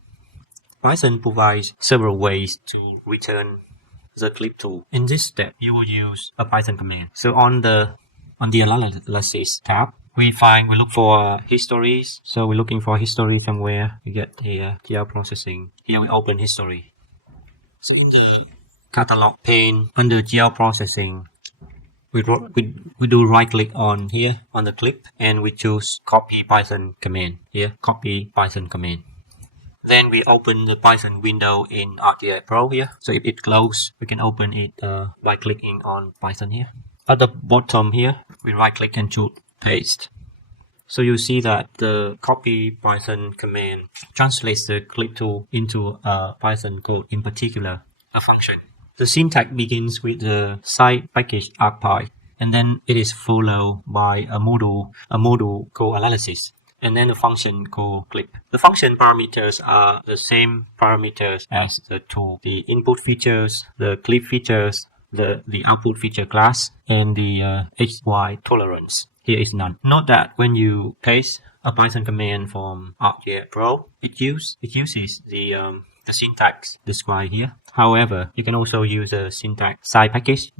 Python provides several ways to return the clip tool. In this step, you will use a Python command. So on the analysis tab, we look for histories. So we're looking for history somewhere. We get the geoprocessing. Here we open history. So in the catalog pane under geoprocessing, we do right click on here on the clip and we choose copy Python command. Here, copy Python command. Then we open the Python window in Arcgis Pro here. So if it closes, we can open it by clicking on Python here. At the bottom here, we right click and choose paste. So you see that the copy Python command translates the clip tool into a Python code, in particular, a function. The syntax begins with the site package Arcpy, and then it is followed by a module called analysis, and then a function called clip. The function parameters are the same parameters as the tool. The input features, the clip features, the output feature class, and the XY tolerance. Here is none. Note that when you paste a Python command from Arcgis Pro, it uses the syntax described here. However, you can also use a syntax side package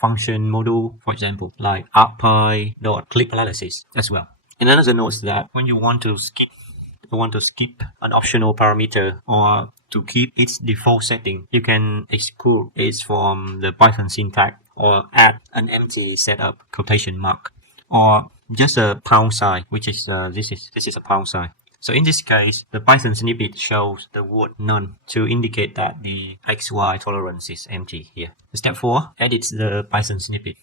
.function module, for example, like Arcpy .clip analysis as well. And another note is that when you want to skip an optional parameter or to keep its default setting, you can exclude it from the Python syntax or add an empty setup quotation mark or just a pound sign, which is this is a pound sign. So in this case, the Python snippet shows the word none to indicate that the XY tolerance is empty here. Step 4, edit the Python snippet.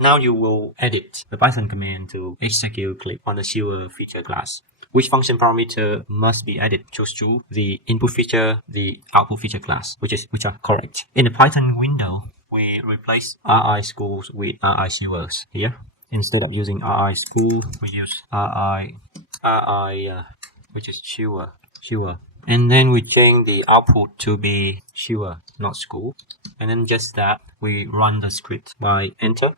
Now you will edit the Python command to execute clip on the sewer feature class. Which function parameter must be added? Choose to the input feature, the output feature class, which are correct. In the Python window, we replace RI schools with RI sewers here. Instead of using RI school, we use RI, which is sewer. And then we change the output to be sewer, not school. And then just that, we run the script by enter.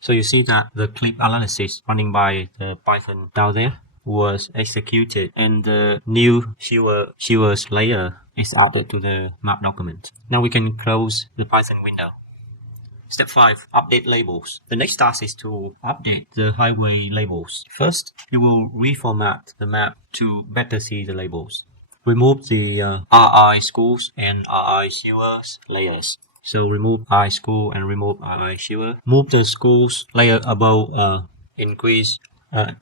So you see that the clip analysis running by the Python down there was executed and the new sewers layer is added to the map document. Now we can close the Python window. Step 5, update labels. The next task is to update the highway labels. First, you will reformat the map to better see the labels. Remove the RI schools and RI sewers layers. So remove RI school and remove RI sewer. Move the schools layer above increase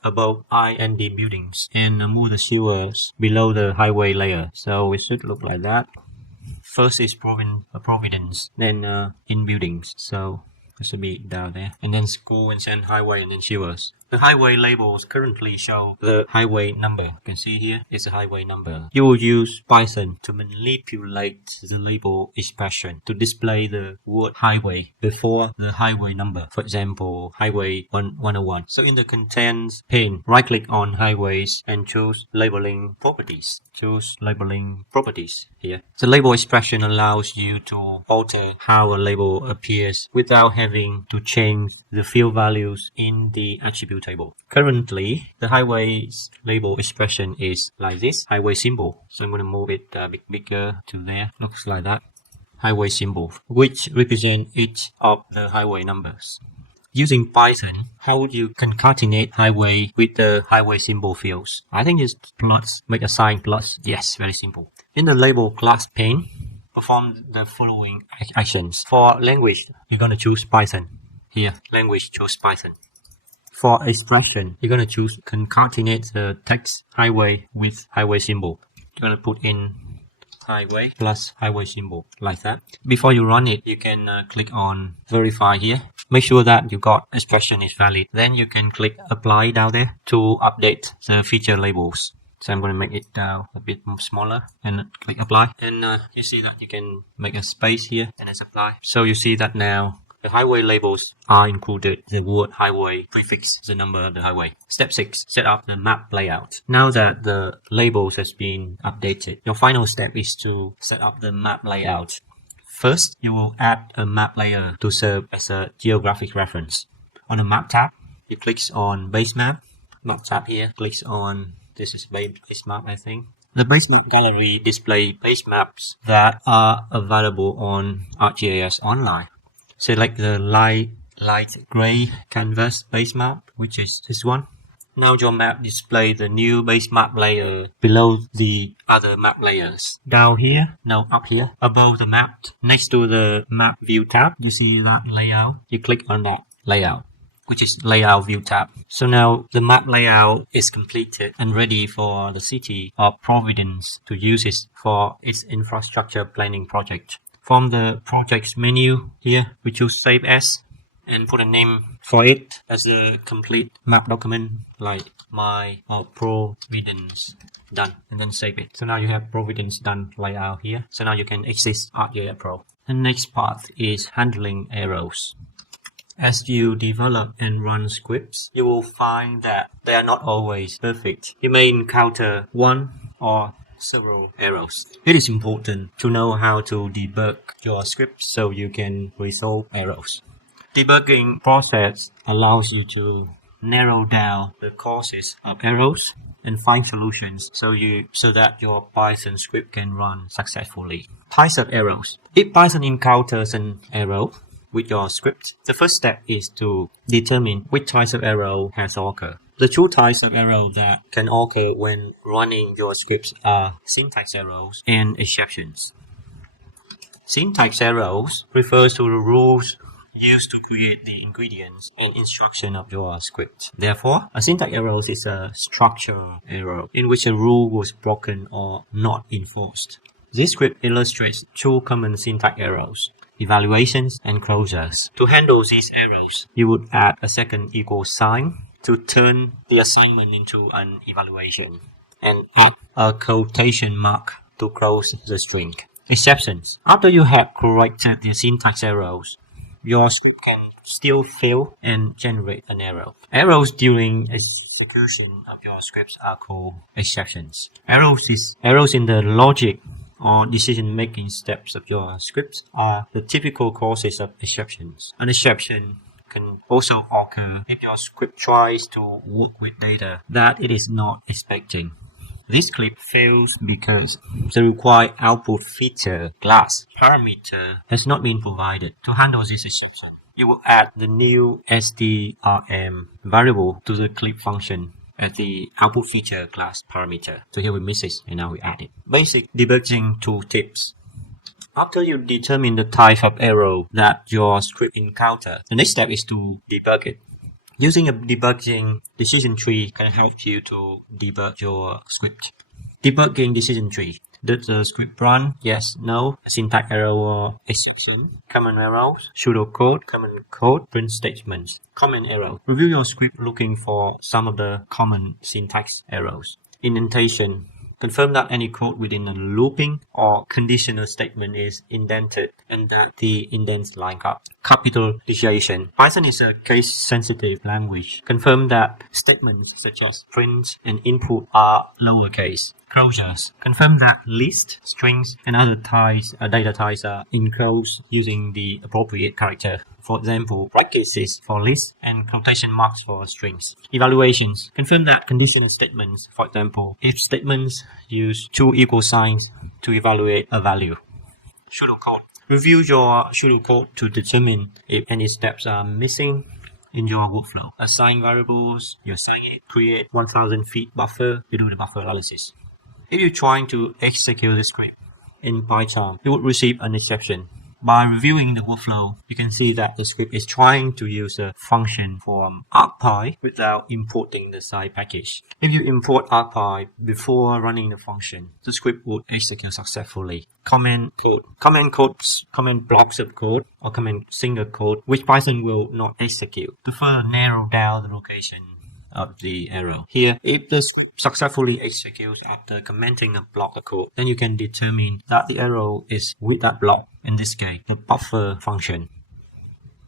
above IND buildings and move the sewers below the highway layer. So it should look like that. First is Providence, then in buildings. So it should be down there. And then school and then highway and then sewers. The highway labels currently show the highway number. You can see here it's a highway number. You will use Python to manipulate the label expression to display the word highway before the highway number. For example, highway 101. So in the contents pane, right click on highways and choose labeling properties. Choose labeling properties here. The label expression allows you to alter how a label appears without having to change the field values in the attribute table. Currently, the highways label expression is like this, highway symbol. So I'm going to move it a bit bigger to there. Looks like that. Highway symbol, which represent each of the highway numbers. Using Python, how would you concatenate highway with the highway symbol fields? I think it's plus, make a sign plus. Yes, very simple. In the label class pane, perform the following actions. For language, you're going to choose Python. Here, language, choose Python. For expression, you're going to choose concatenate the text highway with highway symbol. You're going to put in highway plus highway symbol like that. Before you run it, you can click on verify here. Make sure that you got expression is valid. Then you can click apply down there to update the feature labels. So I'm going to make it a bit smaller and click apply. And you see that you can make a space here and it's apply. So you see that now the highway labels are included. The word highway prefix the number of the highway. Step 6. Set up the map layout. Now that the labels has been updated, your final step is to set up the map layout. First, you will add a map layer to serve as a geographic reference. On the map tab, you click on base map. Map tab here, clicks on, this is base map I think. The base map gallery displays base maps that are available on ArcGIS Online. Select the light gray canvas base map, which is this one. Now your map displays the new base map layer below the other map layers. Down here, no, up here, above the map, next to the map view tab, you see that layout. You click on that layout, which is layout view tab. So now the map layout is completed and ready for the city of Providence to use it for its infrastructure planning project. From the projects menu here, we choose Save As and put a name for it as a complete map document like my Providence done, and then save it. So now you have Providence done layout here. So now you can exit Arcgis Pro. The next part is handling errors. As you develop and run scripts, you will find that they are not always perfect. You may encounter one or several errors. It is important to know how to debug your script so you can resolve errors. Debugging process allows you to narrow down the causes of errors and find solutions so that your Python script can run successfully. Types of errors. If Python encounters an error with your script, the first step is to determine which types of error has occurred. The two types of errors that can occur when running your scripts are syntax errors and exceptions. Syntax errors refers to the rules used to create the ingredients and instruction of your script. Therefore, a syntax error is a structural error in which a rule was broken or not enforced. This script illustrates two common syntax errors: evaluations and closures. To handle these errors, you would add a second equal sign to turn the assignment into an evaluation, and add a quotation mark to close the string. Exceptions. After you have corrected the syntax errors, your script can still fail and generate an error. Errors during execution of your scripts are called exceptions. Errors in the logic or decision-making steps of your scripts are the typical causes of exceptions. An exception can also occur if your script tries to work with data that it is not expecting. This clip fails because the required output feature class parameter has not been provided. To handle this exception, you will add the new strm variable to the clip function as the output feature class parameter. So here we miss it and now we add it. Basic debugging tooltips. After you determine the type of error that your script encounters, the next step is to debug it. Using a debugging decision tree can help you to debug your script. Debugging decision tree. Does the script run? Yes, no, syntax error or exception, common errors, pseudocode, common code, print statements, common error. Review your script looking for some of the common syntax errors. Indentation. Confirm that any code within a looping or conditional statement is indented and that the indents line up. Capitalization. Python is a case-sensitive language. Confirm that statements such as print and input are lowercase. Closures. Confirm that list, strings, and other data types are enclosed using the appropriate character. For example, brackets for list and quotation marks for strings. Evaluations. Confirm that conditional statements, for example, if statements use two equal signs to evaluate a value. Pseudocode. Review your pseudocode to determine if any steps are missing in your workflow. Assign variables, you assign it, create 1000 feet buffer, you do the buffer analysis. If you're trying to execute the script in Pycharm, you would receive an exception. By reviewing the workflow, you can see that the script is trying to use a function from Arcpy without importing the side package. If you import Arcpy before running the function, the script would execute successfully. Comment code. Comment blocks of code or comment single code, which Python will not execute to further narrow down the location of the error. Here, if the script successfully executes after commenting a block of code, then you can determine that the error is with that block, in this case, the buffer function.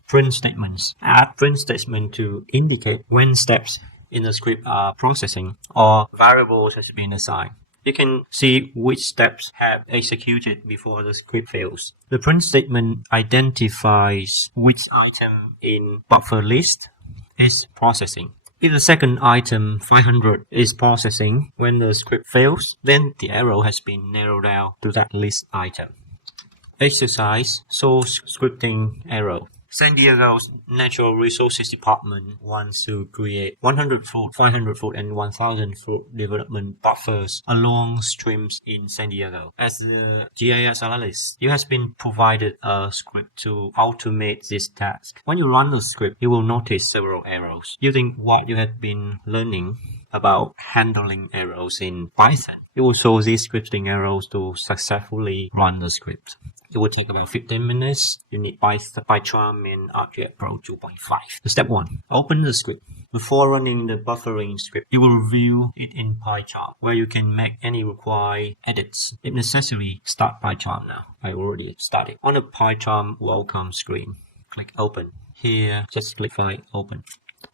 Print statements. Add print statement to indicate when steps in the script are processing or variables has been assigned. You can see which steps have executed before the script fails. The print statement identifies which item in buffer list is processing. If the second item 500 is processing when the script fails, then the error has been narrowed down to that list item. Exercise source scripting error. San Diego's Natural Resources Department wants to create 100-foot, 500-foot, and 1,000-foot development buffers along streams in San Diego. As the GIS analyst, you have been provided a script to automate this task. When you run the script, you will notice several errors. Using what you have been learning about handling errors in Python, it will show these scripting errors to successfully run the script. It will take about 15 minutes. You need Pycharm and Arcgis Pro 2.5. Step 1. Open the script. Before running the buffering script, you will review it in Pycharm, where you can make any required edits. If necessary, start Pycharm now. I already started. On the Pycharm welcome screen, click Open. Here, just click File Open.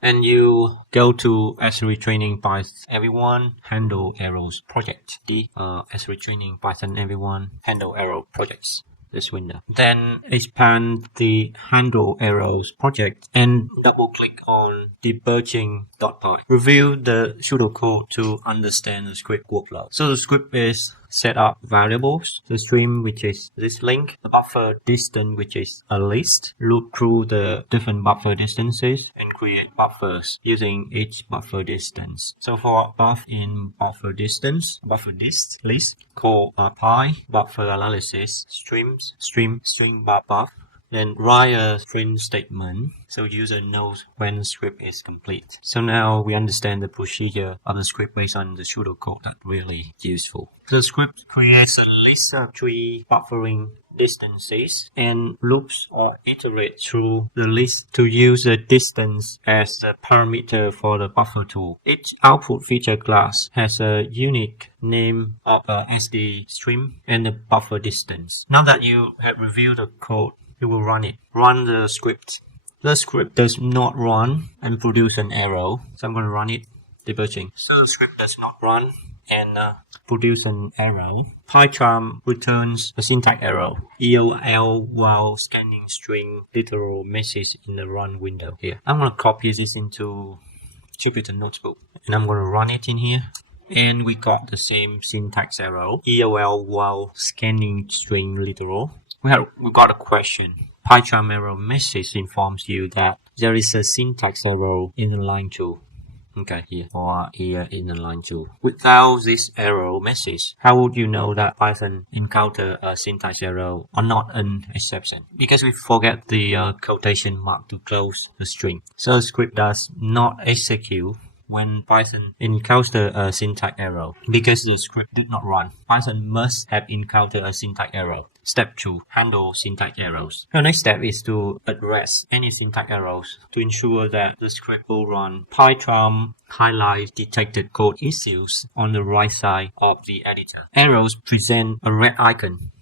And you go to S3 Training Python Everyone Handle Errors Project. The S3 Training Python Everyone Handle Error Projects. This window. Then expand the Handle Errors project and double click on debugging.py. Review the pseudocode to understand the script workflow. So the script is set up variables, the stream which is this link, the buffer distance which is a list, loop through the different buffer distances and create buffers using each buffer distance. So for buff in buffer distance, buffer dist list, call Arcpy, buffer analysis, streams, string buff, then write a print statement so user knows when the script is complete. So now we understand the procedure of the script based on the pseudocode. That's really useful. The script creates a list of three buffering distances and loops or iterate through the list to use the distance as the parameter for the buffer tool. Each output feature class has a unique name of a SD stream and the buffer distance. Now that you have reviewed the code, you will run it. Run the script. The script does not run and produce an error. So I'm going to run it, debugging. So the script does not run and produce an error. Pycharm returns a syntax error. EOL while scanning string literal message in the run window here. I'm going to copy this into Jupyter Notebook and I'm going to run it in here. And we got the same syntax error. EOL while scanning string literal. We got a question. Pycharm error message informs you that there is a syntax error in line 2. Okay, here or here in the line 2. Without this error message, how would you know that Python encounter a syntax error or not an exception? Because we forget the quotation mark to close the string. So the script does not execute when Python encounters a syntax error. Because the script did not run, Python must have encountered a syntax error. Step 2. Handle syntax errors. The next step is to address any syntax errors to ensure that the script will run. Pycharm highlights detected code issues on the right side of the editor. Errors present a red icon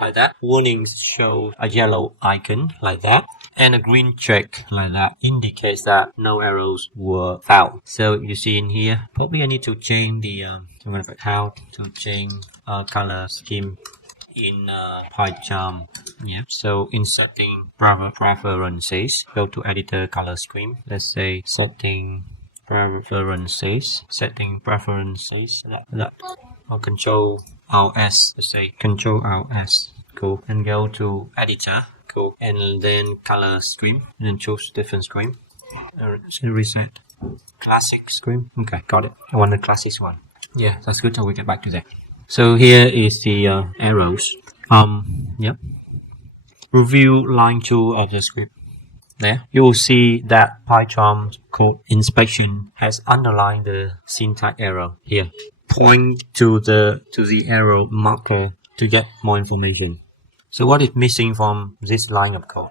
like that. Warnings show a yellow icon like that. And a green check like that indicates that no errors were found. So you see in here, probably I need to change the I'm gonna put how to change color scheme in Pycharm. Yeah. So in setting preferences, go to editor color scheme. Let's say setting preferences. Or Control Alt S. Let's say Control Alt S. Cool. And go to editor. Cool. And then color scheme. And then choose different scheme. Reset. Classic scheme. Okay, got it. I want the classic one. Yeah, that's good. So we get back to that. So here is the arrows. Yep. Review line 2 of the script. There, you will see that Pycharm's code inspection has underlined the syntax error here. Point to the arrow marker to get more information. So what is missing from this line of code?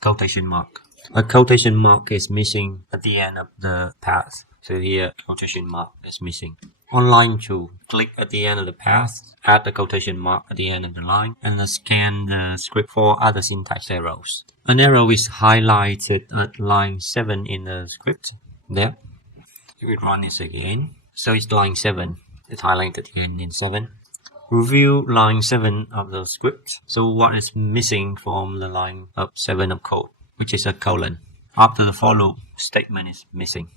Quotation mark. A quotation mark is missing at the end of the path. So here, quotation mark is missing. On line 2, click at the end of the path, add the quotation mark at the end of the line, and scan the script for other syntax errors. An error is highlighted at line 7 in the script. There. If we run this again, so it's line 7. It's highlighted again in 7. Review line 7 of the script. So what is missing from the line of 7 of code, which is a colon. After the for loop statement is missing.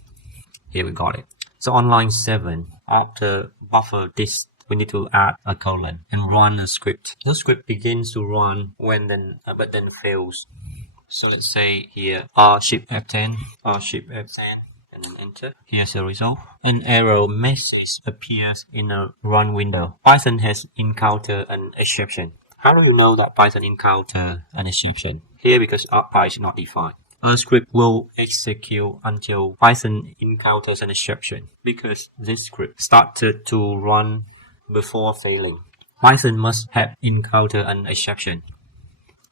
Here we got it. So on line 7, after buffer this, we need to add a colon and run a script. The script begins to run when but then fails. So let's say here R-Shift-F10, and then enter. Here's the result. An error message appears in a run window. Python has encountered an exception. How do you know that Python encountered an exception? Here, because Arcpy is not defined. A script will execute until Python encounters an exception, because this script started to run before failing. Python must have encountered an exception.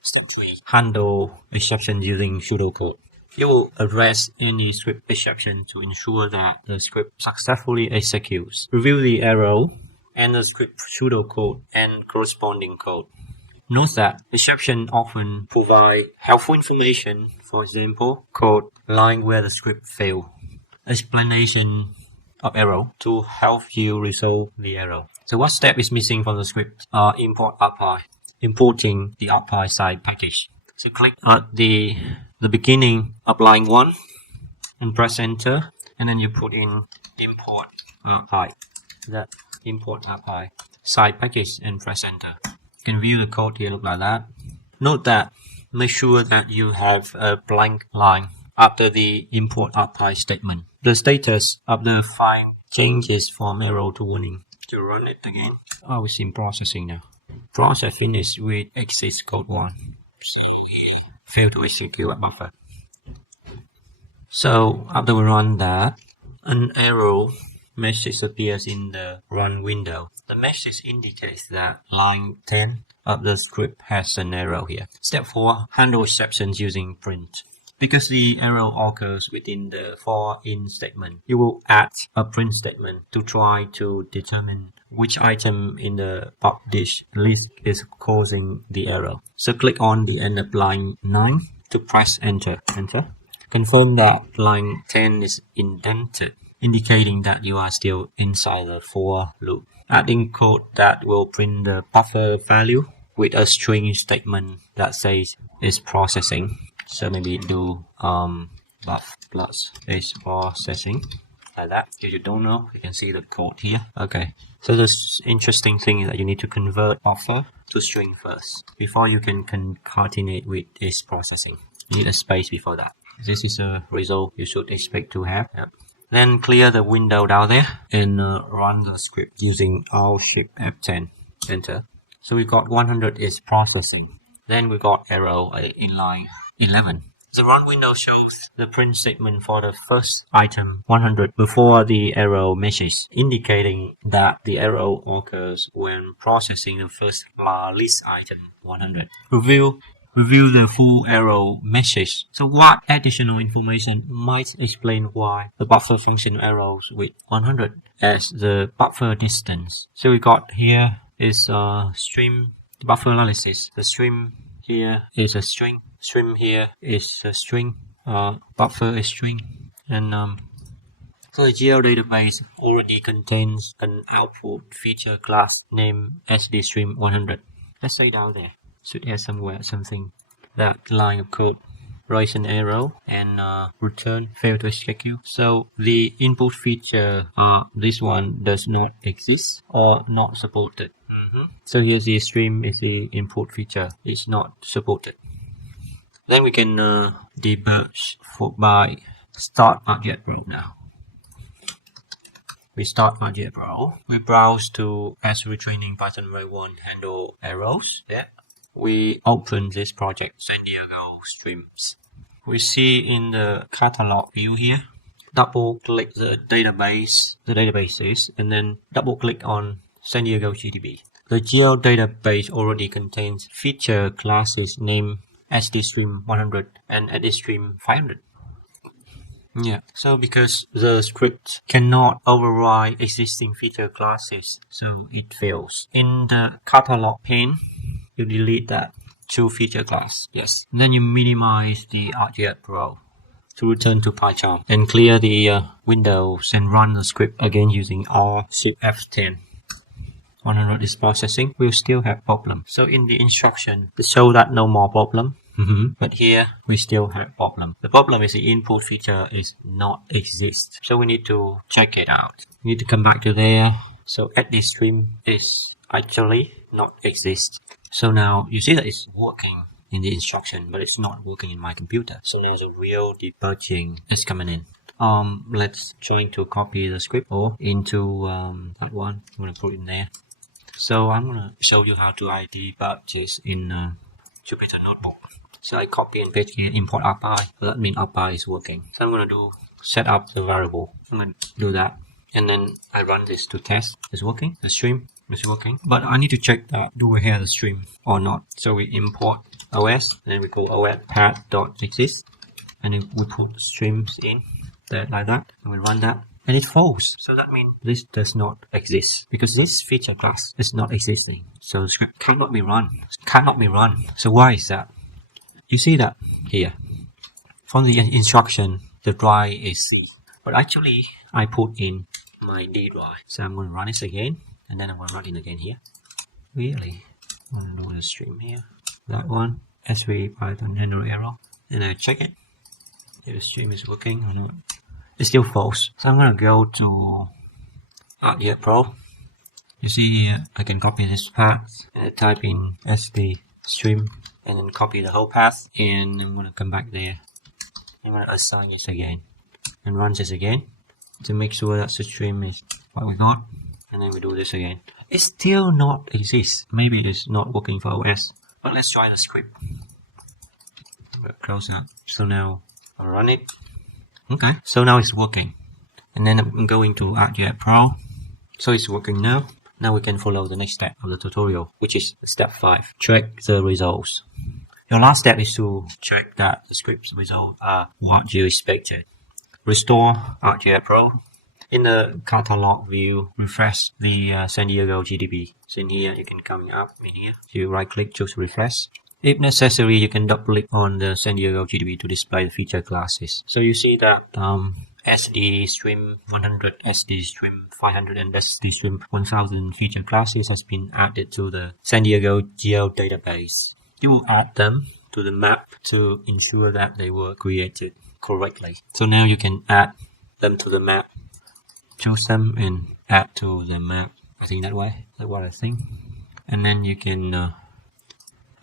Step 3. Handle exception using pseudocode. You will address any script exception to ensure that the script successfully executes. Review the error and the script pseudocode and corresponding code. Note that exceptions often provide helpful information, for example, code line where the script failed, explanation of error to help you resolve the error. So what step is missing from the script? Import Arcpy. Importing the Arcpy side package. So click at the beginning of line 1 and press enter, and then you put in import Arcpy. That import Arcpy side package and press enter. You can view the code here, look like that. Note that make sure that you have a blank line after the import Arcpy statement. The status of the file changes from error to warning. To run it again. Oh, it's in processing now. Process finished with exit code 1. So yeah, failed to execute a buffer. So after we run that, an error message appears in the run window. The message indicates that line 10 of the script has an error here. Step 4. Handle exceptions using print. Because the error occurs within the for in statement, you will add a print statement to try to determine which item in the published list is causing the error. So click on the end of line 9 to press enter. Confirm that line 10 is indented, indicating that you are still inside the for loop. Adding code that will print the buffer value with a string statement that says it's processing. So maybe do buff plus is processing like that. If you don't know, you can see the code here. Okay. So the interesting thing is that you need to convert buffer to string first before you can concatenate with is processing. You need a space before that. This is a result you should expect to have. Yep. Then clear the window down there and run the script using Alt Shift F10. Enter. So we got 100 is processing. Then we got error in line 11. The run window shows the print statement for the first item 100 before the error message, indicating that the error occurs when processing the first list item 100. Review the full error message. So what additional information might explain why the buffer function errors with 100 as the buffer distance? So we got here is a stream buffer analysis. The stream here is a string. Stream here is a string. Buffer is string. And so the GL database already contains an output feature class named sdstream100. Let's say down there should have somewhere something that line of code raise an error and return fail to execute. So the input feature, this one does not exist or not supported. So here's the stream is the input feature. It's not supported. Then we can debug by start Arcgis Pro now. We start Arcgis Pro. We browse to as retraining Python Ray 1 handle errors. Yeah. We open this project San Diego streams. We see in the catalog view here, double click the databases, and then double click on San Diego GDB. The GL database already contains feature classes named sdstream100 and sdstream500. Yeah, so because the script cannot override existing feature classes, so it fails. In the catalog pane, you delete that two feature class. Yes. And then you minimize the Arcgis Pro to return to Pycharm and clear the windows and run the script again using Alt Shift F10. 100 is processing. We'll still have problem. So in the instruction, to show that no more problem. But here we still have problem. The problem is the input feature is not exist. So we need to check it out. We need to come back to there. So at this stream is actually not exist. So now you see that it's working in the instruction, but it's not working in my computer. So there's a real debugging is coming in. Let's try to copy the script or into that one. I'm gonna put it in there. So I'm gonna show you how to debug this in Jupyter Notebook. So I copy and paste here, import Arcpy. So that means Arcpy is working. So I'm gonna do set up the variable. I'm gonna do that, and then I run this to test. It's working. The stream is working, but I need to check that do we have the stream or not. So we import OS, and then we go OS path.exist, and then we put streams in there like that, and we run that, and it falls. So that means this does not exist because this feature class is not existing. So the script cannot be run. So why is that? You see that here from the instruction, the drive is C, but actually I put in my D drive. So I'm going to run it again. And then I'm going to run it again here. Really? I'm going to do the stream here. That one. SV Python handle error. And I check it. If the stream is working or not. It's still false. So I'm going to go to Arcgis Pro. You see here, I can copy this path. And I type in SD stream. And then copy the whole path. And I'm going to come back there. I'm going to assign this again. And run this again. To make sure that the stream is what we got. And then we do this again. It still not exists. Maybe it is not working for OS. But let's try the script. Close that. So now I'll run it. Okay. So now it's working. And then I'm going to Arcgis Pro. So it's working now. Now we can follow the next step of the tutorial, which is step 5. Check the results. Your last step is to check that the script's results are what you expected. Restore Arcgis Pro. In the catalog view, refresh the San Diego GDB. So in here, you can come up in here. You right click, choose refresh. If necessary, you can double click on the San Diego GDB to display the feature classes. So you see that sdstream100, sdstream500, and sdstream1000 feature classes has been added to the San Diego GL database. You will add them to the map to ensure that they were created correctly. So now you can add them to the map. Choose them and add to the map. I think that way. That's what I think. And then you can,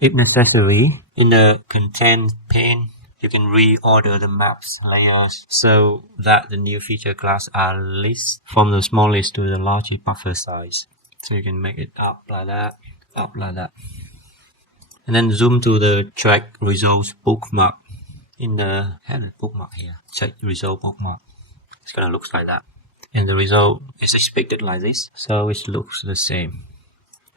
if necessary, in the content pane, you can reorder the maps layers so that the new feature class are list from the smallest to the largest buffer size. So you can make it up like that, and then zoom to the track results bookmark. In the header bookmark here, check result bookmark. It's gonna look like that, and the result is expected like this, so it looks the same.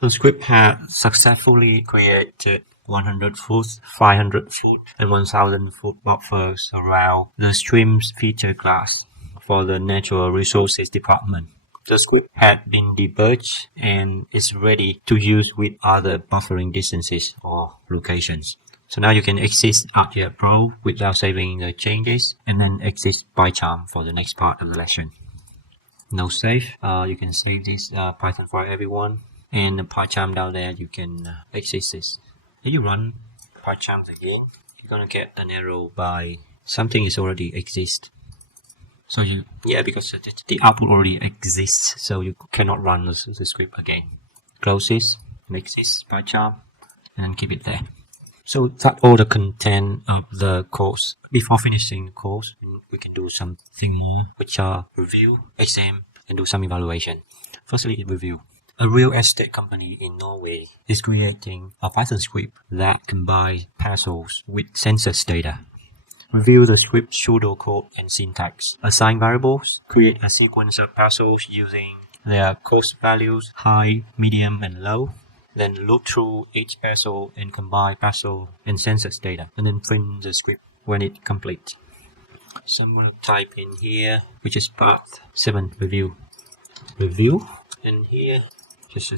The script had successfully created 100 foot, 500 foot, and 1000 foot buffers around the stream's feature class for the natural resources department. The script had been debugged and is ready to use with other buffering distances or locations. So now you can exit Arcgis Pro without saving the changes, and then exit Pycharm for the next part of the lesson. No save. You can save this Python for everyone, and the Pycharm down there you can exit this. If you run Pycharm again, you're gonna get an error by something is already exist. So because the output already exists, so you cannot run the script again. Close this, and exit Pycharm, and keep it there. So that's all the content of the course. Before finishing the course, we can do something more, which are review, exam, and do some evaluation. Firstly, review. A real estate company in Norway is creating a Python script that combines parcels with census data. Review the script pseudocode and syntax. Assign variables. Create a sequence of parcels using their cost values, high, medium, and low. Then look through each parcel and combine parcel and census data, and then print the script when it completes. So I'm going to type in here, which is part 7, review, and here, so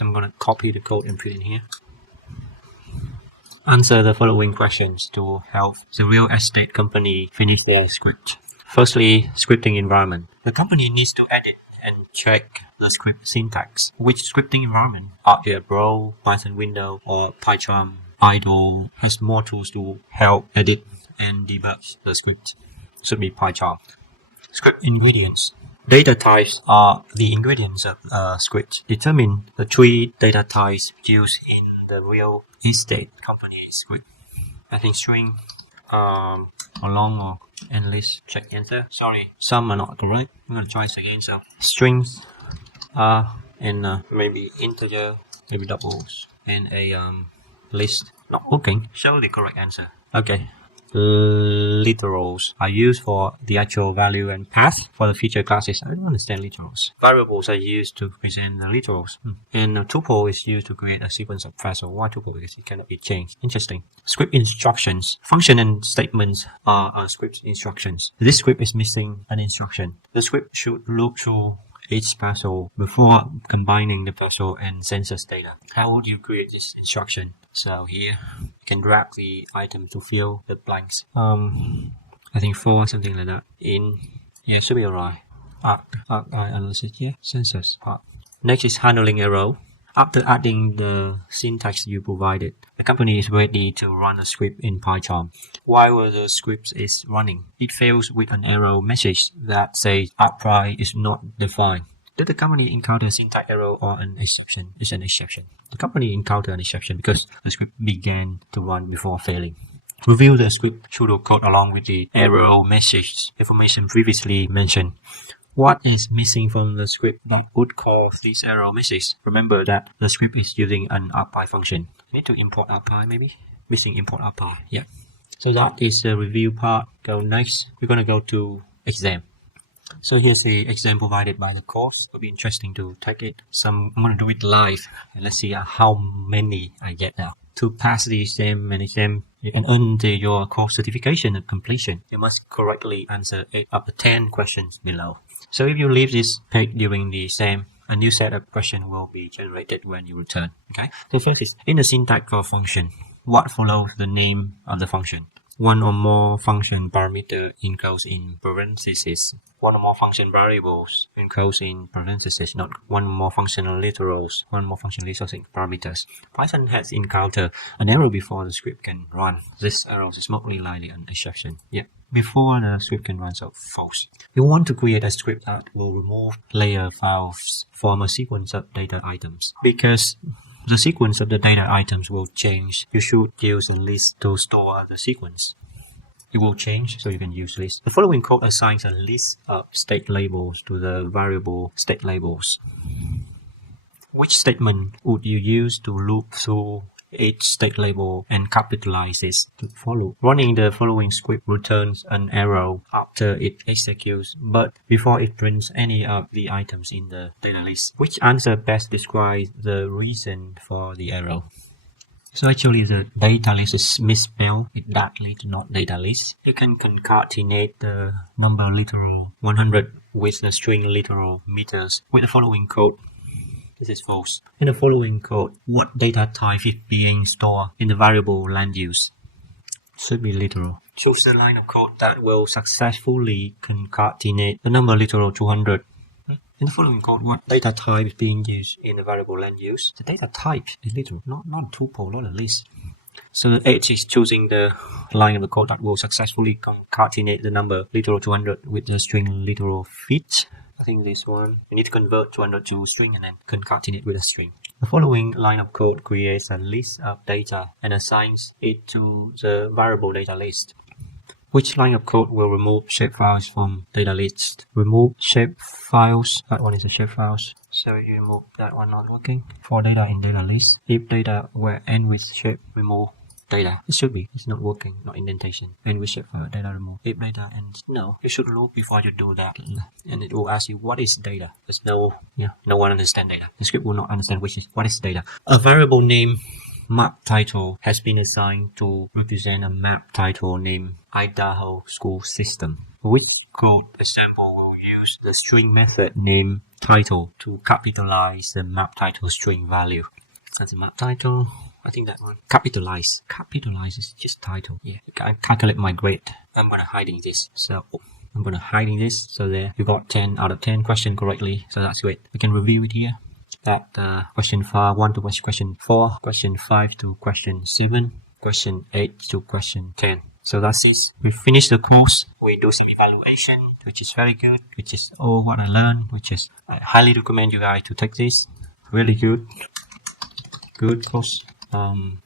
I'm going to copy the code and put it in here. Answer the following questions to help the real estate company finish their script. Firstly, scripting environment. The company needs to edit and check the script syntax. Which scripting environment? Arcgis Pro, Python window, or Pycharm idle has more tools to help edit and debug the script. Should be Pycharm. Script ingredients. Data types are the ingredients of a script. Determine the 3 data types used in the real estate company script. I think string, or long or endless. Check answer. Sorry, some are not correct. I'm gonna try this again. So strings and maybe integer, maybe doubles, and a list. Not working. Show the correct answer. Okay. Literals are used for the actual value and path for the feature classes. I don't understand literals. Variables are used to present the literals. And a tuple is used to create a sequence of parcels. Why tuple? Because it cannot be changed. Interesting. Script instructions. Function and statements are script instructions. This script is missing an instruction. The script should look through each parcel before combining the parcel and census data. How would you create this instruction? So here you can drag the item to fill the blanks. I think 4, something like that. Should be alright. Arc analysis, census part. Next is handling error. After adding the syntax you provided, the company is ready to run a script in Pycharm. While the script is running, it fails with an error message that says Arcpy is not defined. Did the company encounter a syntax error or an exception? It's an exception. The company encountered an exception because the script began to run before failing. Review the script pseudocode along with the error message information previously mentioned. What is missing from the script that would cause this error message? Remember that the script is using an Arcpy function. Need to import Arcpy maybe? Missing import Arcpy, yeah. So that is the review part. Go next. We're going to go to exam. So here's the exam provided by the course. It'll be interesting to take it. I'm going to do it live. And let's see how many I get now. To pass the exam you can earn your course certification of completion. You must correctly answer 8 up to 10 questions below. So if you leave this page during the exam, a new set of questions will be generated when you return. Okay. So first is in the syntax for function. What follows the name of the function? One or more function parameter enclosed in parentheses. One or more function variables enclosed in parentheses, not one or more functional literals, one more function resource parameters. Python has encountered an error before the script can run. This error is most likely an exception. Yeah. Before the script can run, so false. You want to create a script that will remove layer files from a sequence of data items because the sequence of the data items will change. You should use a list to store the sequence. It will change, so you can use list. The following code assigns a list of state labels to the variable state labels. Which statement would you use to loop through each state label and capitalize it to follow? Running the following script returns an error after it executes, but before it prints any of the items in the data list. Which answer best describes the reason for the error? So actually the data list is misspelled. It's that list, not data list. You can concatenate the number literal 100 with the string literal meters with the following code. This is false. In the following code, what data type is being stored in the variable land use? Should be literal. Choose the line of code that will successfully concatenate the number literal 200. In the following code, what data type is being used in the variable land use? The data type is literal, not a tuple, not a list. So the H is choosing the line of the code that will successfully concatenate the number literal 200 with the string literal fit. I think this one, you need to convert 200 to string and then concatenate with a string. The following line of code creates a list of data and assigns it to the variable data list. Which line of code will remove shapefiles from data list? Remove shapefiles. That one is a shapefiles. So you remove that one not working. For data in data list, if data were end with shape, remove data. It should be. It's not working. Not indentation. End with shapefile. Data remove. If data ends, no. You should loop before you do that, and it will ask you what is data. There's no one understand data. The script will not understand what is data. A variable name map title has been assigned to represent a map title named Idaho School System. Which code example will use the string method name title to capitalize the map title string value? That's the map title. I think that one. Capitalize. Capitalize is just title. Yeah. I calculate my grade. I'm gonna hiding this. So there you got 10 out of 10 question correctly. So that's great. We can review it here. That question 1 to question 4, question 5 to question 7, question 8 to question 10. So that's it. We finished the course. We do some evaluation, which is very good, which is all what I learned, I highly recommend you guys to take this. Really good course. And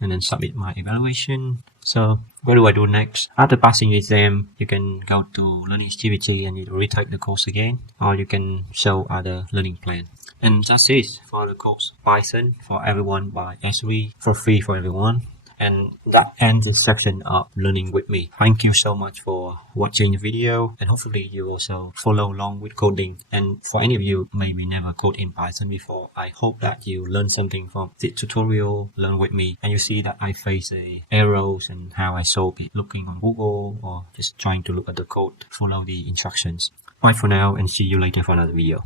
then submit my evaluation. So what do I do next? After passing the exam, you can go to Learning Activity and you retake the course again, or you can show other learning plan. And that's it for the course Python for everyone by Esri for free for everyone. And that ends the section of learning with me. Thank you so much for watching the video, and hopefully you also follow along with coding. And for any of you maybe never code in Python before, I hope that you learn something from this tutorial, learn with me, and you see that I face errors and how I solve it looking on Google or just trying to look at the code, follow the instructions. Bye for now, and see you later for another video.